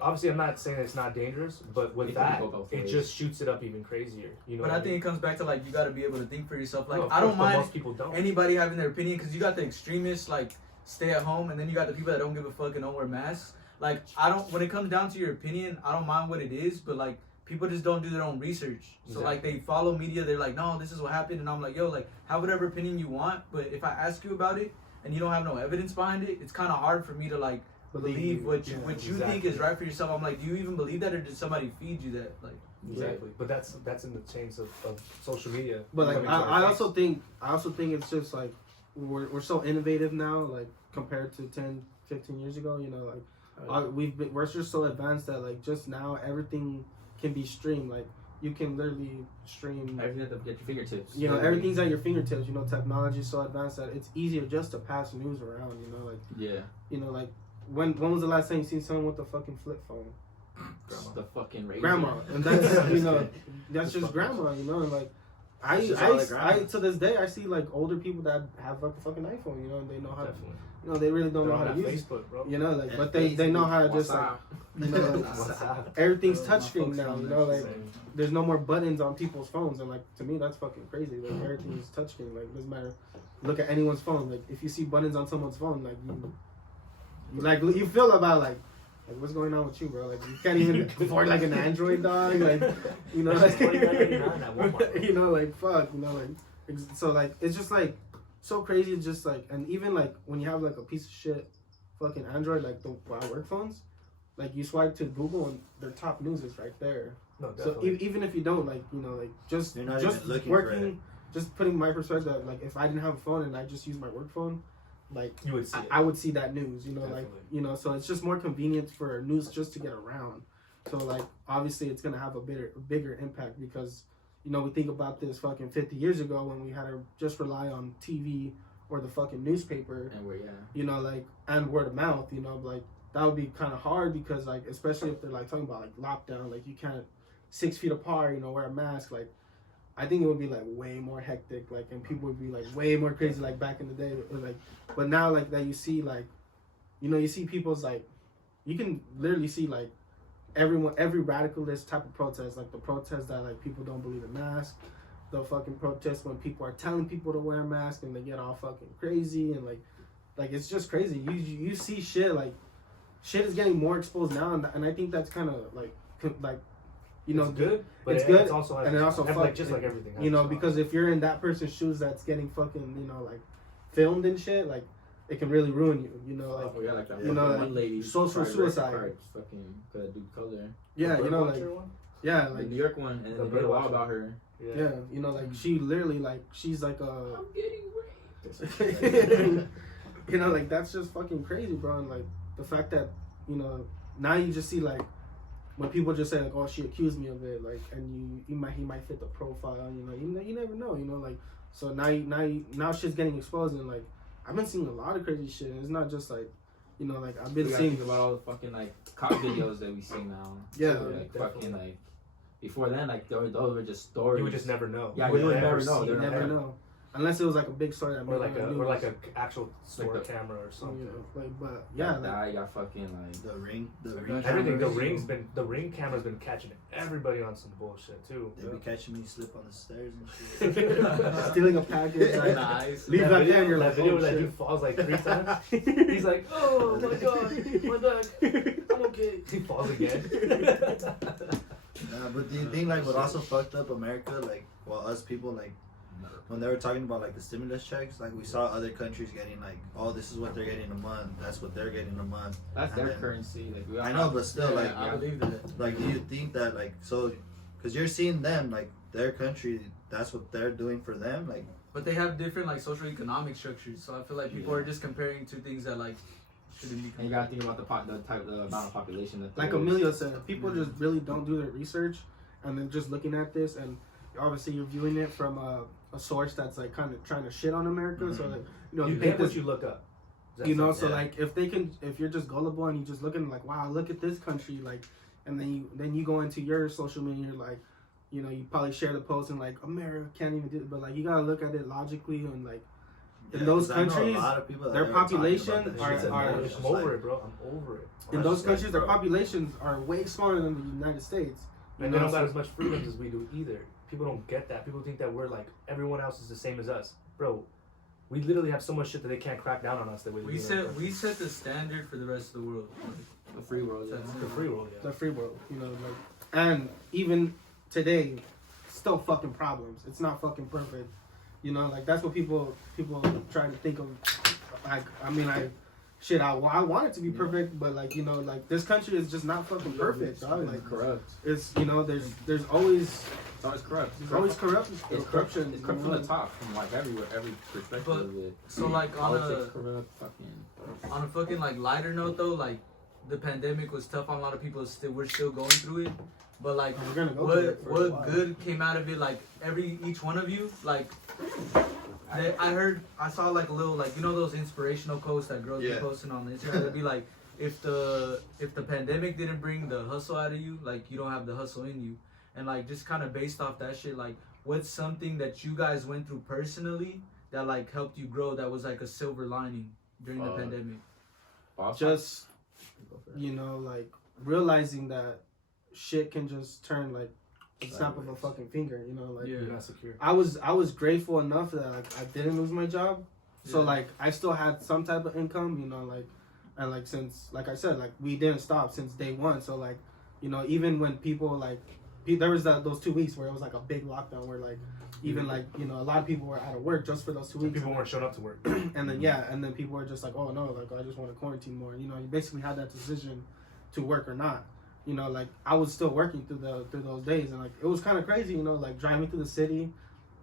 obviously, I'm not saying it's not dangerous, but with It can that, go both it ways. just shoots it up even crazier. You know. But what I think it comes back to like you got to be able to think for yourself. Like No, of I don't course, but mind most people don't. anybody having their opinion because you got the extremists like stay at home, and then you got the people that don't give a fuck and don't wear masks. Like I don't. When it comes down to your opinion, I don't mind what it is, but like people just don't do their own research. So like they follow media. They're like, no, this is what happened, and I'm like, yo, like have whatever opinion you want, but if I ask you about it and you don't have no evidence behind it, it's kind of hard for me to like believe what you think is right for yourself. I'm like, do you even believe that, or did somebody feed you that? Like, Exactly. But that's in the chains of social media. But like coming to our I face. also think it's just like we're so innovative now, like compared to 10, 15 years ago. You know, like we're just so advanced that like just now everything can be streamed. Like you can literally stream. Everything at your fingertips. You know, everything's at your fingertips. You know, technology is so advanced that it's easier just to pass news around. You know, like Yeah. you know, like when was the last time you seen someone with a fucking flip phone? Grandma. The fucking razor. Grandma, and that's you know, that's just grandma. You know, and like It's just all the I grandma. to this day I see like older people that have like a fucking iPhone. You know, and they know how. Definitely. You know, they really don't They're know how on to that use it. Facebook, bro. You know, like, And but they know how to just like, WhatsApp. you know, like, WhatsApp. everything's My touchscreen folks now. on You that know, like Same. there's no more buttons on people's phones, and like to me that's fucking crazy. Like everything is touchscreen. Like doesn't matter. Look at anyone's phone. Like if you see buttons on someone's phone, like you feel about like what's going on with you, bro? Like you can't even afford like an Android, dog. Like you know, That's like, $29.99 at Walmart. you know, like fuck, you know, like so like it's just like so crazy. It's just like, and even like when you have like a piece of shit fucking Android, like the work phones, like you swipe to Google and their top news is right there. No, So definitely. even if you don't, like, you know, like just You're not just even looking for working, just putting my perspective, like if I didn't have a phone and I just use my work phone, like You would see it. I would see that news, you know, Definitely. like, you know, so it's just more convenient for news just to get around. So like, obviously it's going to have a bigger impact because, you know, we think about this fucking 50 years ago when we had to just rely on TV or the fucking newspaper, And we're you know, like, and word of mouth, you know, like that would be kind of hard because like, especially if they're like talking about like lockdown, like you can't 6 feet apart, you know, wear a mask, like, I think it would be like way more hectic, like, and people would be like way more crazy, like back in the day, like, but now like that you see like, you know, you see people's like, you can literally see like every radicalist type of protest, like the protest that like people don't believe in masks, the fucking protest when people are telling people to wear a mask and they get all fucking crazy and like it's just crazy. You see shit like shit is getting more exposed now, and I think that's kind of like you know, it's good, but it's good, it's also and it also like just like everything. you know, has because if you're in that person's shoes that's getting fucking, you know, like filmed and shit, like it can really ruin you, you know, like yeah, like that you know, one like, lady social tried suicide. fucking could do color. yeah, you know, like one? yeah, The like New York one, and The then they made a law Birdwatcher. about her. yeah, you know, like she literally like she's like a I'm getting raped. you know, like that's just fucking crazy, bro. And like the fact that, you know, now you just see like when people just say like, oh, she accused me of it, like, and he might fit the profile, you know, you never know, you know, like, so now shit's getting exposed, and like I've been seeing a lot of crazy shit, and it's not just like, you know, like I've been We gotta seeing think about all the fucking like cop videos that we see now. Yeah, So, like definitely. fucking like before then, like those were just stories. You would just never know. Yeah, would you would never know. see you They're that. never know unless it was like a big story that Or made like it on the or like news. a actual store Like the- camera or something. you know, like, but yeah, That like, guy got fucking like. The ring. Everything. cameras, The ring camera's been catching everybody on some bullshit too. They be catching me slip on the stairs and shit. stealing a package, like, Nice. leave that there, and you're that like, video oh where that shit. dude falls like 3 times. He's like, oh my god, my back, I'm okay. He falls again. But do you think like what also fucked up America, like, well, us people, like, when they were talking about like the stimulus checks, like we saw other countries getting like, oh, this is what they're getting a month, that's what they're getting a month. That's And their then- currency. Like we I know, but still, like, I believe that. like, do you think that like, so, because you're seeing them, like, their country, that's what they're doing for them, like, But they have different like socioeconomic structures, so I feel like people are just comparing two things that like shouldn't be And you gotta think about the amount of population that. like there is. Emilio said, if people just really don't do their research and then just looking at this, and obviously you're viewing it from a source that's like kind of trying to shit on America, so like, you know, You you get think what this, you look up. you know, so yeah. like if you're just gullible and you just looking like, wow, look at this country, like, and then you go into your social media, you're like, you know, you probably share the post and like, America can't even do it, but like you gotta look at it logically, and like in those 'cause I know a countries, lot of people that their are talking population about that are- shit. are- And I'm it's just over like, it, bro. I'm over it. in I those just like, countries, their bro. populations are way smaller than the United States. You And they know, don't got so- as much freedoms as we do either. People don't get that. People think that we're like everyone else is the same as us, bro. We literally have so much shit that they can't crack down on us the way they We do. we set the standard for the rest of the world. The free world. That's the free world, yeah. the free world, you know, like, and even today, still fucking problems. It's not fucking perfect, you know, like that's what people try to think of. Like, I mean, I want it to be perfect, but like, you know, like this country is just not fucking perfect, dog. Like, corrupt. it's, you know, there's always It's always corrupt. corruption. It's corruption. It's corrupt from the top, from like everywhere, every perspective But- of it. So like on Politics a corrupt, fucking. on a fucking like lighter note though, like the pandemic was tough on a lot of people. We're still going through it, but like We're gonna go through it for a while. what good came out of it? Like each one of you, like I saw like a little, like, you know those inspirational quotes that girls be Yeah. posting on Instagram. They'd be like, if the pandemic didn't bring the hustle out of you, like you don't have the hustle in you. And like just kind of based off that shit, like what's something that you guys went through personally that like helped you grow, that was like a silver lining during the pandemic? Just, you know, like realizing that shit can just turn like the snap of a fucking finger, you know, like Yeah. You're not secure. I was grateful enough that like I didn't lose my job, so Yeah. like I still had some type of income, you know, like, and like since, like I said, like we didn't stop since day one, so like, you know, even when people like there was those 2 weeks where it was like a big lockdown where like even like, you know, a lot of people were out of work just for those 2 weeks, People weren't showing up to work. and then people were just like, oh no, like I just want to quarantine more, you know. You basically had that decision to work or not, you know. Like I was still working through those days, and like it was kind of crazy, you know, like driving through the city,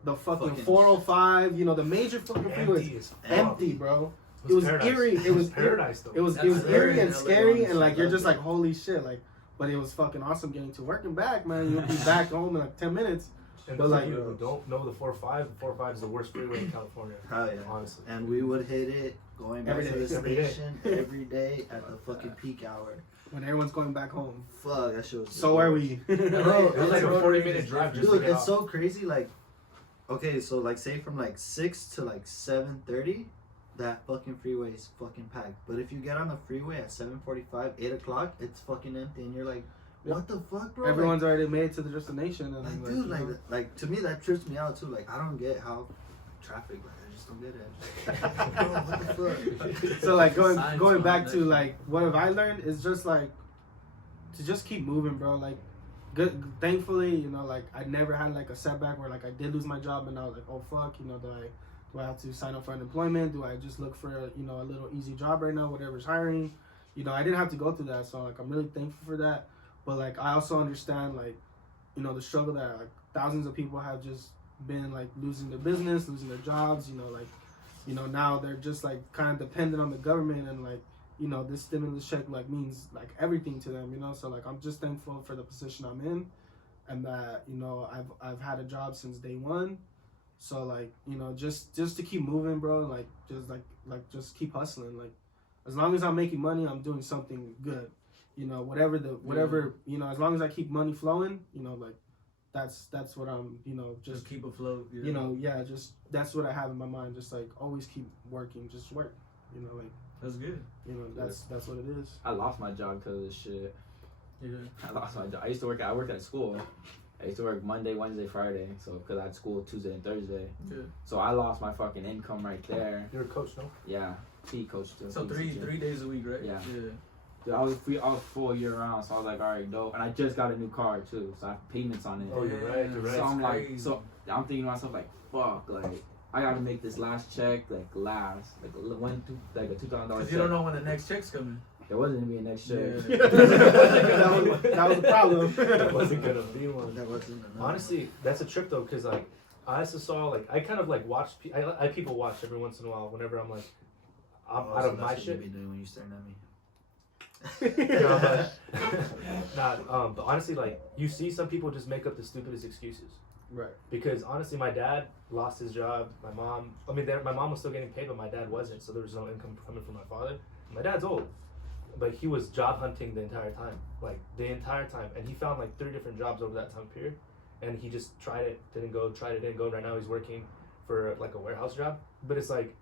the fucking 405, you know, the major fucking freeways Empty as fuck. empty, bro. it was paradise. eerie. It was paradise though. It was That's eerie scary and in scary, LA, and like you're honestly. just like holy shit, like. But it was fucking awesome getting to work and back, man. You'll be back home in like 10 minutes. And But for like, you who don't know the 405, the 405 is the worst freeway in California. Hell yeah. Honestly. And we would hit it going back Every to day. the Every day. station every day at the fucking peak hour. When everyone's going back home. Fuck, that shit was So are we. Bro, It was like a it's- 40-minute drive just to Dude, get it's off. so crazy. Like, okay, so like say from like 6 to like 7:30, that fucking freeway is fucking packed. But if you get on the freeway at 7:45, 8 o'clock, it's fucking empty, and you're like, what the fuck, bro? Everyone's already made it to the destination. And like, like, dude, you like, know. like to me that trips me out too. Like, I don't get how traffic. Like, I just don't get it. Bro, what the fuck? So like going Science going back behind to that. like what have I learned is just like to just keep moving, bro. Like good thankfully, you know, like I never had like a setback where like I did lose my job and I was like, oh fuck, you know, do I have to sign up for unemployment? Do I just look for you know a little easy job right now, whatever's hiring? You know, I didn't have to go through that, so like I'm really thankful for that. But like I also understand like, you know, the struggle that like thousands of people have just been like losing their business, losing their jobs, you know, like you know, now they're just like kind of dependent on the government and like, you know, this stimulus check like means like everything to them, you know. So like I'm just thankful for the position I'm in and that, you know, I've had a job since day one. So like, you know, just to keep moving, bro, like just keep hustling. Like as long as I'm making money, I'm doing something good. You know, whatever you know, as long as I keep money flowing, you know, like that's what I'm, you know, Just keep afloat. you know, yeah, just that's what I have in my mind. Just like always keep working, just work. You know, like That's good. you know, that's what it is. I lost my job because of this shit. Yeah. I lost my job. I worked at school. I used to work Monday, Wednesday, Friday. So because I had school Tuesday and Thursday. Yeah. So I lost my fucking income right there. You're a coach, no? Yeah, PE coach too. So PE teacher. 3 days a week, right? Yeah. Yeah. Dude, I was full year round, so I was like, all right, dope. And I just got a new car too, so I have payments on it. Oh, you're right. You're So right. I'm like, crazy. so I'm thinking to myself like, fuck, like I gotta make this last check, like a $2,000 check. Because you don't know when the next check's coming. There wasn't gonna be a next check. Yeah. that was the problem. That wasn't gonna be one. That wasn't enough. Honestly, that's a trip though, cause like I also saw like I kind of like watch. I people watch every once in a while whenever I'm like I'm Oh, out so of my that's what shit. you be doing when you staring at me. But honestly, like you see some people just make up the stupidest excuses. Right. Because honestly, my dad lost his job. My mom, my mom was still getting paid, but my dad wasn't. So there was no income coming from my father. My dad's old, but he was job hunting the entire time, and he found like 3 different jobs over that time period. And he just tried it, didn't go. Right now he's working for like a warehouse job. But it's like,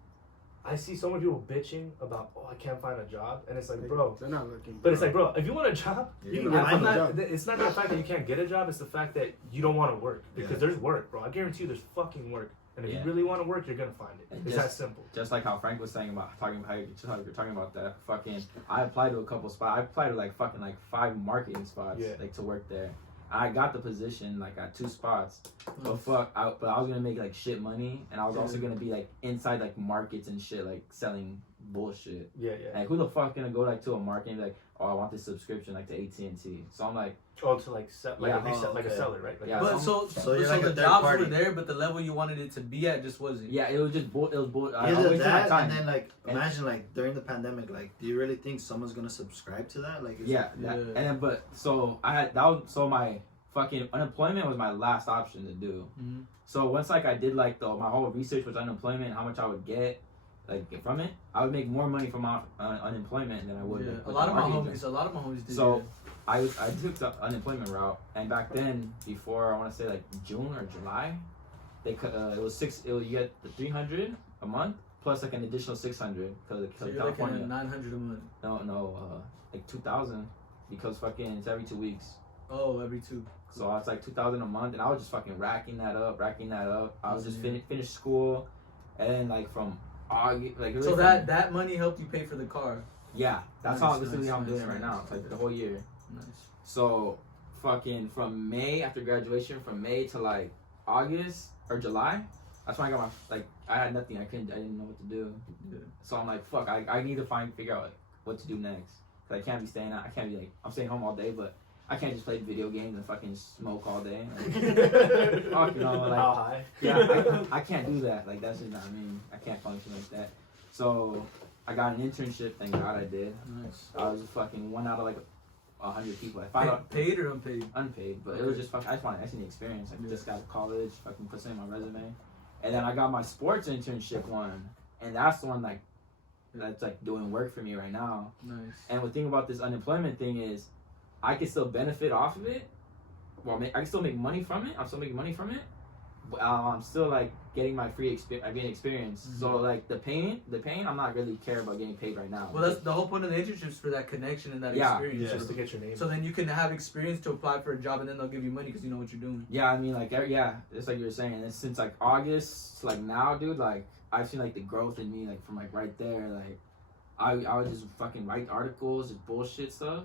I see so many people bitching about, oh, I can't find a job, and it's like, bro. They're not looking. But it's like, bro, if you want a job, Yeah, you you can can find a job. It's not the fact that you can't get a job, it's the fact that you don't want to work. Because Yeah. there's work, bro. I guarantee you there's fucking work. And if Yeah. you really want to work, you're going to find it. And It's just- that simple. Just like how Frank was saying about talking about how you're talking about that fucking. I applied to a couple spots. I applied to like fucking like 5 marketing spots, Yeah. like to work there. I got the position like at 2 spots, but but I was gonna make like shit money, and I was also gonna be like inside like markets and shit, like selling bullshit. Yeah. Like who the fuck gonna go like to a market and be like, oh, I want this subscription like to AT&T. So I'm like, Oh, to like sell, like, Yeah. a resell, like a okay. seller, right? Like Yeah. But so you're like a the third jobs party. were there, but the level you wanted it to be at just wasn't. yeah, it was just I Either wasted my that, time. and then like And- imagine like during the pandemic, like, do you really think someone's gonna subscribe to that? Like, is Yeah, it- that, Yeah. and then but so I had that was so my fucking unemployment was my last option to do. Mhm. So once like I did like my whole research was unemployment, and how much I would get like from it, I would make more money from my unemployment than I would. Yeah. Like, A with lot the of my marketing homies did. So I took the unemployment route, and back then before I want to say like June or July, they it was you get the 300 a month plus like an additional 600 because So of you're looking California. at 900 a month. No, like 2,000 because fucking it's every 2 weeks. Oh, every 2. So it's like 2,000 a month, and I was just fucking racking that up. I was just Yeah. finished school, and then like from August, like really So from- that money helped you pay for the car. yeah, that's Nice, how this is how I'm nice, doing it right nice. now. It's like the whole year. Nice. So fucking from May after graduation, from May to like August or July, that's when I got my like I had nothing. I didn't know what to do. Yeah. So I'm like, fuck, I need to figure out like, what to do next. Cause I can't be staying out. I can't be like I'm staying home all day, but I can't just play video games and fucking smoke all day. Like, fuck, you know, like How high? yeah, I can't do that. Like that's just not me. I can't function like that. So I got an internship. Thank God I did. Nice. I was fucking one out of like 100 people. I found out Paid or unpaid? unpaid, but it was just fucking. I just need experience. I Yeah. just got to college. Fucking put something on my resume, and then I got my sports internship one, and that's the one like that's like doing work for me right now. Nice. And the thing about this unemployment thing is, I can still benefit off of it. Well, I can still make money from it. I'm still making money from it. But I'm still like getting my free experience. Mhm. So like the pain, I'm not really care about getting paid right now. Well, that's the whole point of the internships, for that connection and that Yeah. experience. Just to get your name. So then you can have experience to apply for a job, and then they'll give you money because you know what you're doing. Yeah, I mean, like, yeah, it's like you were saying. And since like August to like now, dude, like I've seen like the growth in me, like from like right there. Like I would just fucking write articles, just bullshit stuff,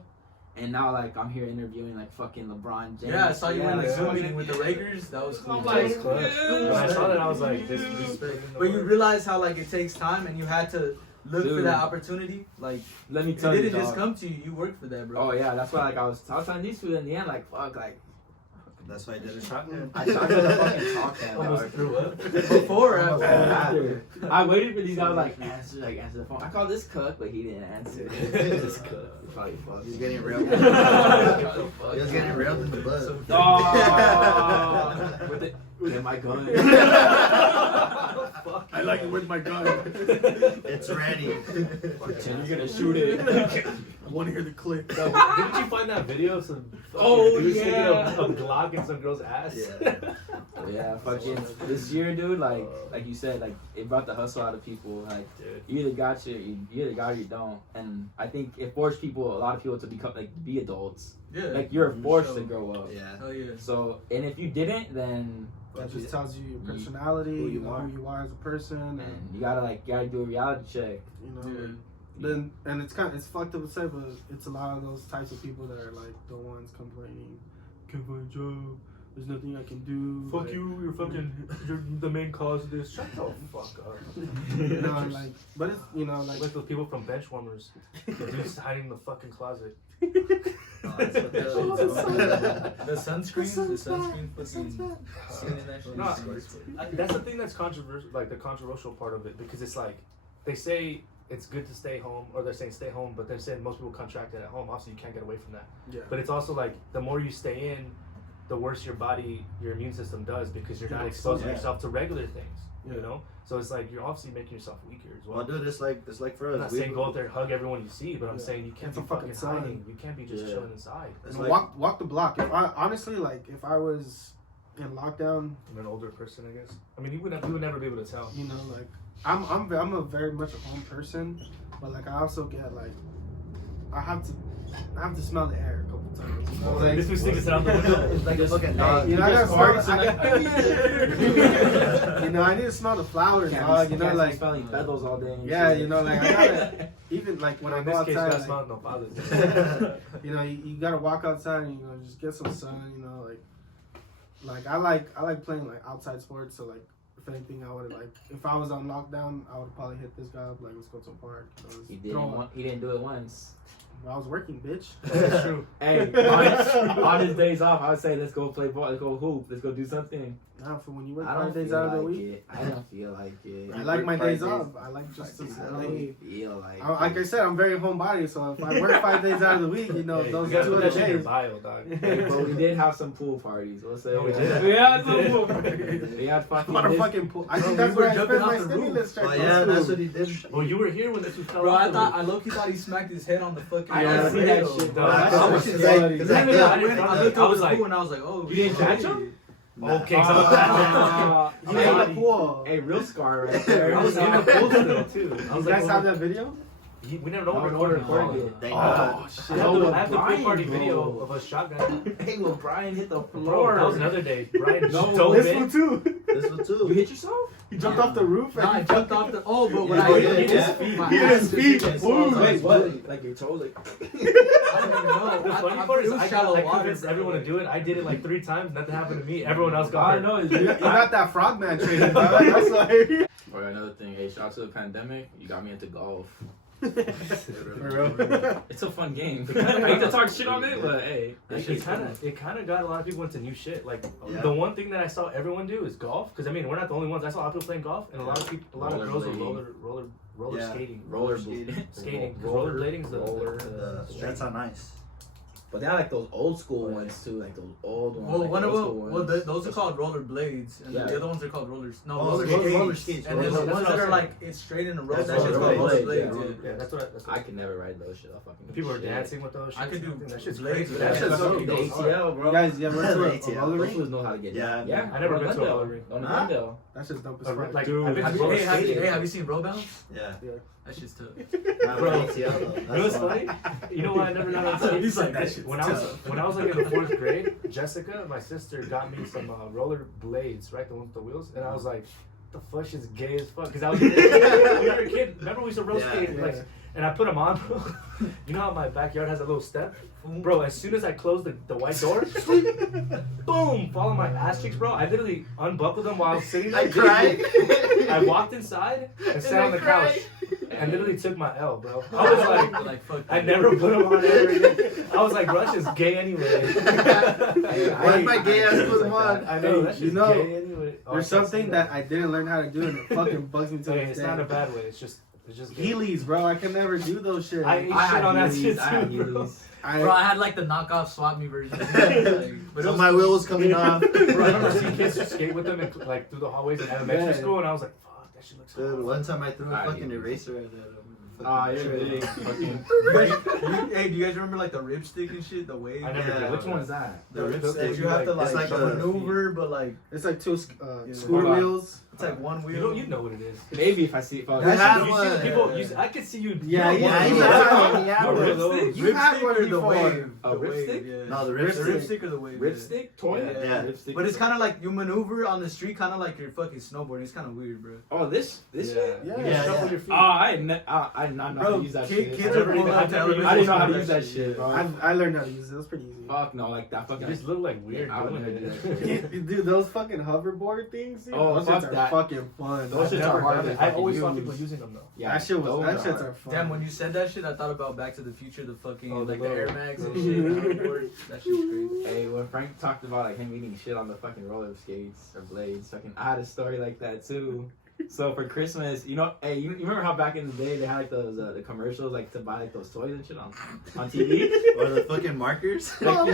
and now like I'm here interviewing like fucking LeBron James. Yeah, I saw you in the like, Zoom fucking- meeting with the Lakers. That was cool. I'm That was like, clutch. yeah. When I saw that, I was like, this is putting in the But you work. realize how like it takes time, and you had to look for Dude. that opportunity. Like Let me it tell you, didn't just dog. come to you. You worked for that, bro. Oh yeah, that's why like I was telling these people in the end, like fuck, like That's why I did a shotgun. I shot the fucking talk can, Almost dog. threw up. Before or Almost after? After. I waited for these guys like answer the phone. I called this cook, but he didn't answer. This cook. Probably fucked. He's getting real. He was getting railed in the butt. Oh, with my gun. I like it with my gun. It's ready. You're gonna shoot it. I want to hear the click. Didn't you find that video of some Oh, dudes sticking yeah. a Glock in some girl's ass? Yeah. Yeah, fucking this year, dude. Like you said, like it brought the hustle out of people. Like Dude. you either got you either got it or you don't. And I think it forced a lot of people to become like be adults. Yeah. Like you're forced sure. to grow up. Yeah. Hell yeah. So, and if you didn't, then That just tells you your personality, who you know are. who you are as a person, and man, you gotta do a reality check. you know. Yeah. Then and it's fucked up to say, but it's a lot of those types of people that are like the ones complaining, can't find a job, there's nothing I can do. Fuck like, you, you're the main cause of this. Shut the fuck up. You know, and like, but it's Like those people from Benchwarmers. The dudes hiding in the fucking closet. Oh, that's what that is. The sunscreen fucking skin in that shit. No, that's the thing that's controversial, like the controversial part of it, because it's like they say it's good to stay home, or they're saying stay home, but they're saying most people contract it at home. Obviously, you can't get away from that. Yeah. But it's also like the more you stay in, the worse your immune system does, because you're not exposing Yeah. yourself to regular things. Yeah. You know, so it's like you're obviously making yourself weaker as well. Well, dude, it's like for I'm us. not saying go out there and hug everyone you see, but I'm Yeah. saying you can't It's be a fucking fucking sign. hiding. You can't be just Yeah. chilling inside. It's And like walk the block. If I honestly if I was in lockdown, I'm an older person, I guess. I mean, you would never be able to tell. you know, like I'm a very much a home person, but like I also get like I have to smell the air a couple times. You know, like, This was sticking out the window. it's like a fucking you dog. know, I just gotta farts smell. You know, I need to smell the flowers, dog. You know, like smelling feathers all day. and yeah, shit. you know, like I gotta even like when I In go this case, you outside. gotta Like, smell no fathers. you know, you gotta walk outside and just get some sun. You know, like I like playing like outside sports. So like, if anything, I would like if I was on lockdown, I would probably hit this guy up. Like, let's go to a park. He didn't do it once. I was working, bitch. That's true. Hey, on his days off, I would say let's go play ball, let's go hoop, let's go do something. Now, for when you work I 5 don't days feel out of the like week, it. I don't feel like it. I like my days 5 days. off. I like just to. I don't feel like Like I said, I'm very homebody, so if I work 5 days out of the week, you know, Hey, those you gotta 2 put other that shit in your days. bio, dog. Hey, but we did have some pool parties. We'll say No, we that. did. We had some pool parties. We had fucking Motherfucking pool. I think Bro, that's we where were I jumping spent my off the roof. stimulus check. Oh yeah, that's what he did. Well, you were here when the two fell Bro, off the roof. I low-key thought he smacked his head on the fucking. I see that shit, dog. I saw was it. just Cause I- like- cause I- I looked I over was the like, pool and I was like, oh. You didn't shit. catch him? okay, so You in the pool. Hey, real scar right there. I was in the pool still too. I You was guys like, have that video? we never know No, we're no, recording. recording it. Thank Oh, God. shit. I have the pool Brian, party bro. video of a shotgun. Hey, well, Brian hit the Bro, floor. that was another day. Brian No, dove This in. one too. This one You too. hit yourself? He jumped off the roof. Nah, I And jumped off the. Oh, but when Yeah, I yeah, hit yeah. his feet, my He hit ass his was feet. hitting Boom. his Wait, balls. what? Like your toes, like. I don't even know. The funny I part is it was I shallow water, convinced bro. everyone to do it. I did it like 3 times. Nothing happened to me. Everyone else got I hurt. know. You got that frogman training, bro. That's like. Or another thing, hey, shout out to the pandemic. You got me into golf. For It's a fun game. I hate to talk shit on it, but hey, that shit's fun. It kind of got a lot of people into new shit. Like Yeah. the one thing that I saw everyone do is golf. Because I mean, we're not the only ones. I saw a lot of people playing golf, and a lot of people, a lot of girls were Rollerblade. roller Yeah. skating. Skating. Rollerblading's That's on ice. But they have like those old school ones too, like those old ones. Well, like one of old them, school well, ones. those are called roller blades, and Yeah. the other ones are called rollers. No, Oh, roller skates. skates. And then the That's ones what I that are was like it's straight in a row. That's That shit's roller called roller blades, blades. yeah. Yeah. Yeah, that's what I can never ride those shit. I'll fucking. people are shit. dancing with those. I could do That shit's blades crazy. with That that. shit's That's so the goes hard. ATL, bro. You guys, you ever went to a ATL. roller Those rink? fools know how to get Yeah. down. Yeah, I never on been to a Glendale. roller rink. On Huh? Glendale. That's just dope as A fuck. like, Dude, I've been to have roller you- skating. Have you seen row bounce? Yeah. That shit's tough. Bro, ATL, though. You know what's funny? You know why I never learned how to skate? He's like, that shit's when I was like in the 4th grade, Jessica, my sister, got me some roller blades, right, the ones with the wheels, and I was like, the fuck is gay as fuck, because I was when we were a kid. Remember we used to roller skate, yeah. like, and I put them on, bro. You know how my backyard has a little step, bro? As soon as I closed the white door, boom, fall on my ass cheeks, bro. I literally unbuckled them while I was sitting there. I cried. I walked inside and sat on the couch and literally took my L, bro. I was like, fuck. I never put them on ever again. I was like, Rush is gay anyway. Why my gay ass put them on? I know, that you shit's know, gay anyway. Oh, There's I can't something say that I didn't learn how to do, and it fucking bugs me to Okay, this it's day. not a bad way. It's just gay. Heelys, bro. I can never do those shit. I ate I shit had on that Heelys, shit I had too, bro. Heelys. Bro, I had like the knockoff swap me version. But So my wheel was coming off. Bro, I remember seeing kids skate with them and, like through the hallways in elementary Yeah. school, and I was like, fuck, that shit looks Dude, hard. one time I threw a I fucking hate eraser at it. Ah, you're big. Fucking. Hey, do you guys remember like the ripstick and shit? The wave? I never Yeah. did. Which one's that? The The ripstick. ripstick, You have to it's like, like a- maneuver, but like It's like two Yeah. scooter Hold on. wheels. it's like one You wheel. know, you know what it is. Maybe if I see. If I You You had see one. the people. I could see you. Yeah, you know, yeah, one of yeah. those. Yeah, No, yeah. really? You have one or the before. wave? A The ripstick? wave, yeah. No, the The ripstick. ripstick or the wave? Ripstick? Toy? Yeah. Ripstick. But it's kind of like you maneuver on the street, kind of like you're fucking snowboarding. It's kind of weird, bro. Oh, this shit? Yeah. You Yeah, shuffle yeah. your feet. Oh, I didn't know how to use that shit. Kids I are never pulling even- out I've never television. I didn't know how to that use that shit, shit, bro. I learned how to use it. It was pretty easy. Fuck no, like that You fucking. just look like weird I would doing never do it. Dude, those fucking hoverboard things, dude, Oh, those fuck shits are that. fucking fun. Those I've shits never are hard done to it. I always saw fucking people use. using them though. Yeah, that shit was. those That are shits hard. are fun. Damn, when you said that shit, I thought about Back to the Future, the fucking Oh, the like the little- Air Max and the- shit. Hoverboard. That shit's crazy. Hey, when Frank talked about like him eating shit on the fucking roller skates or blades, fucking I had a story like that too. So for Christmas, you know, hey, you remember how back in the day they had like those the commercials like to buy like those toys and shit on TV? Or the fucking markers. Like,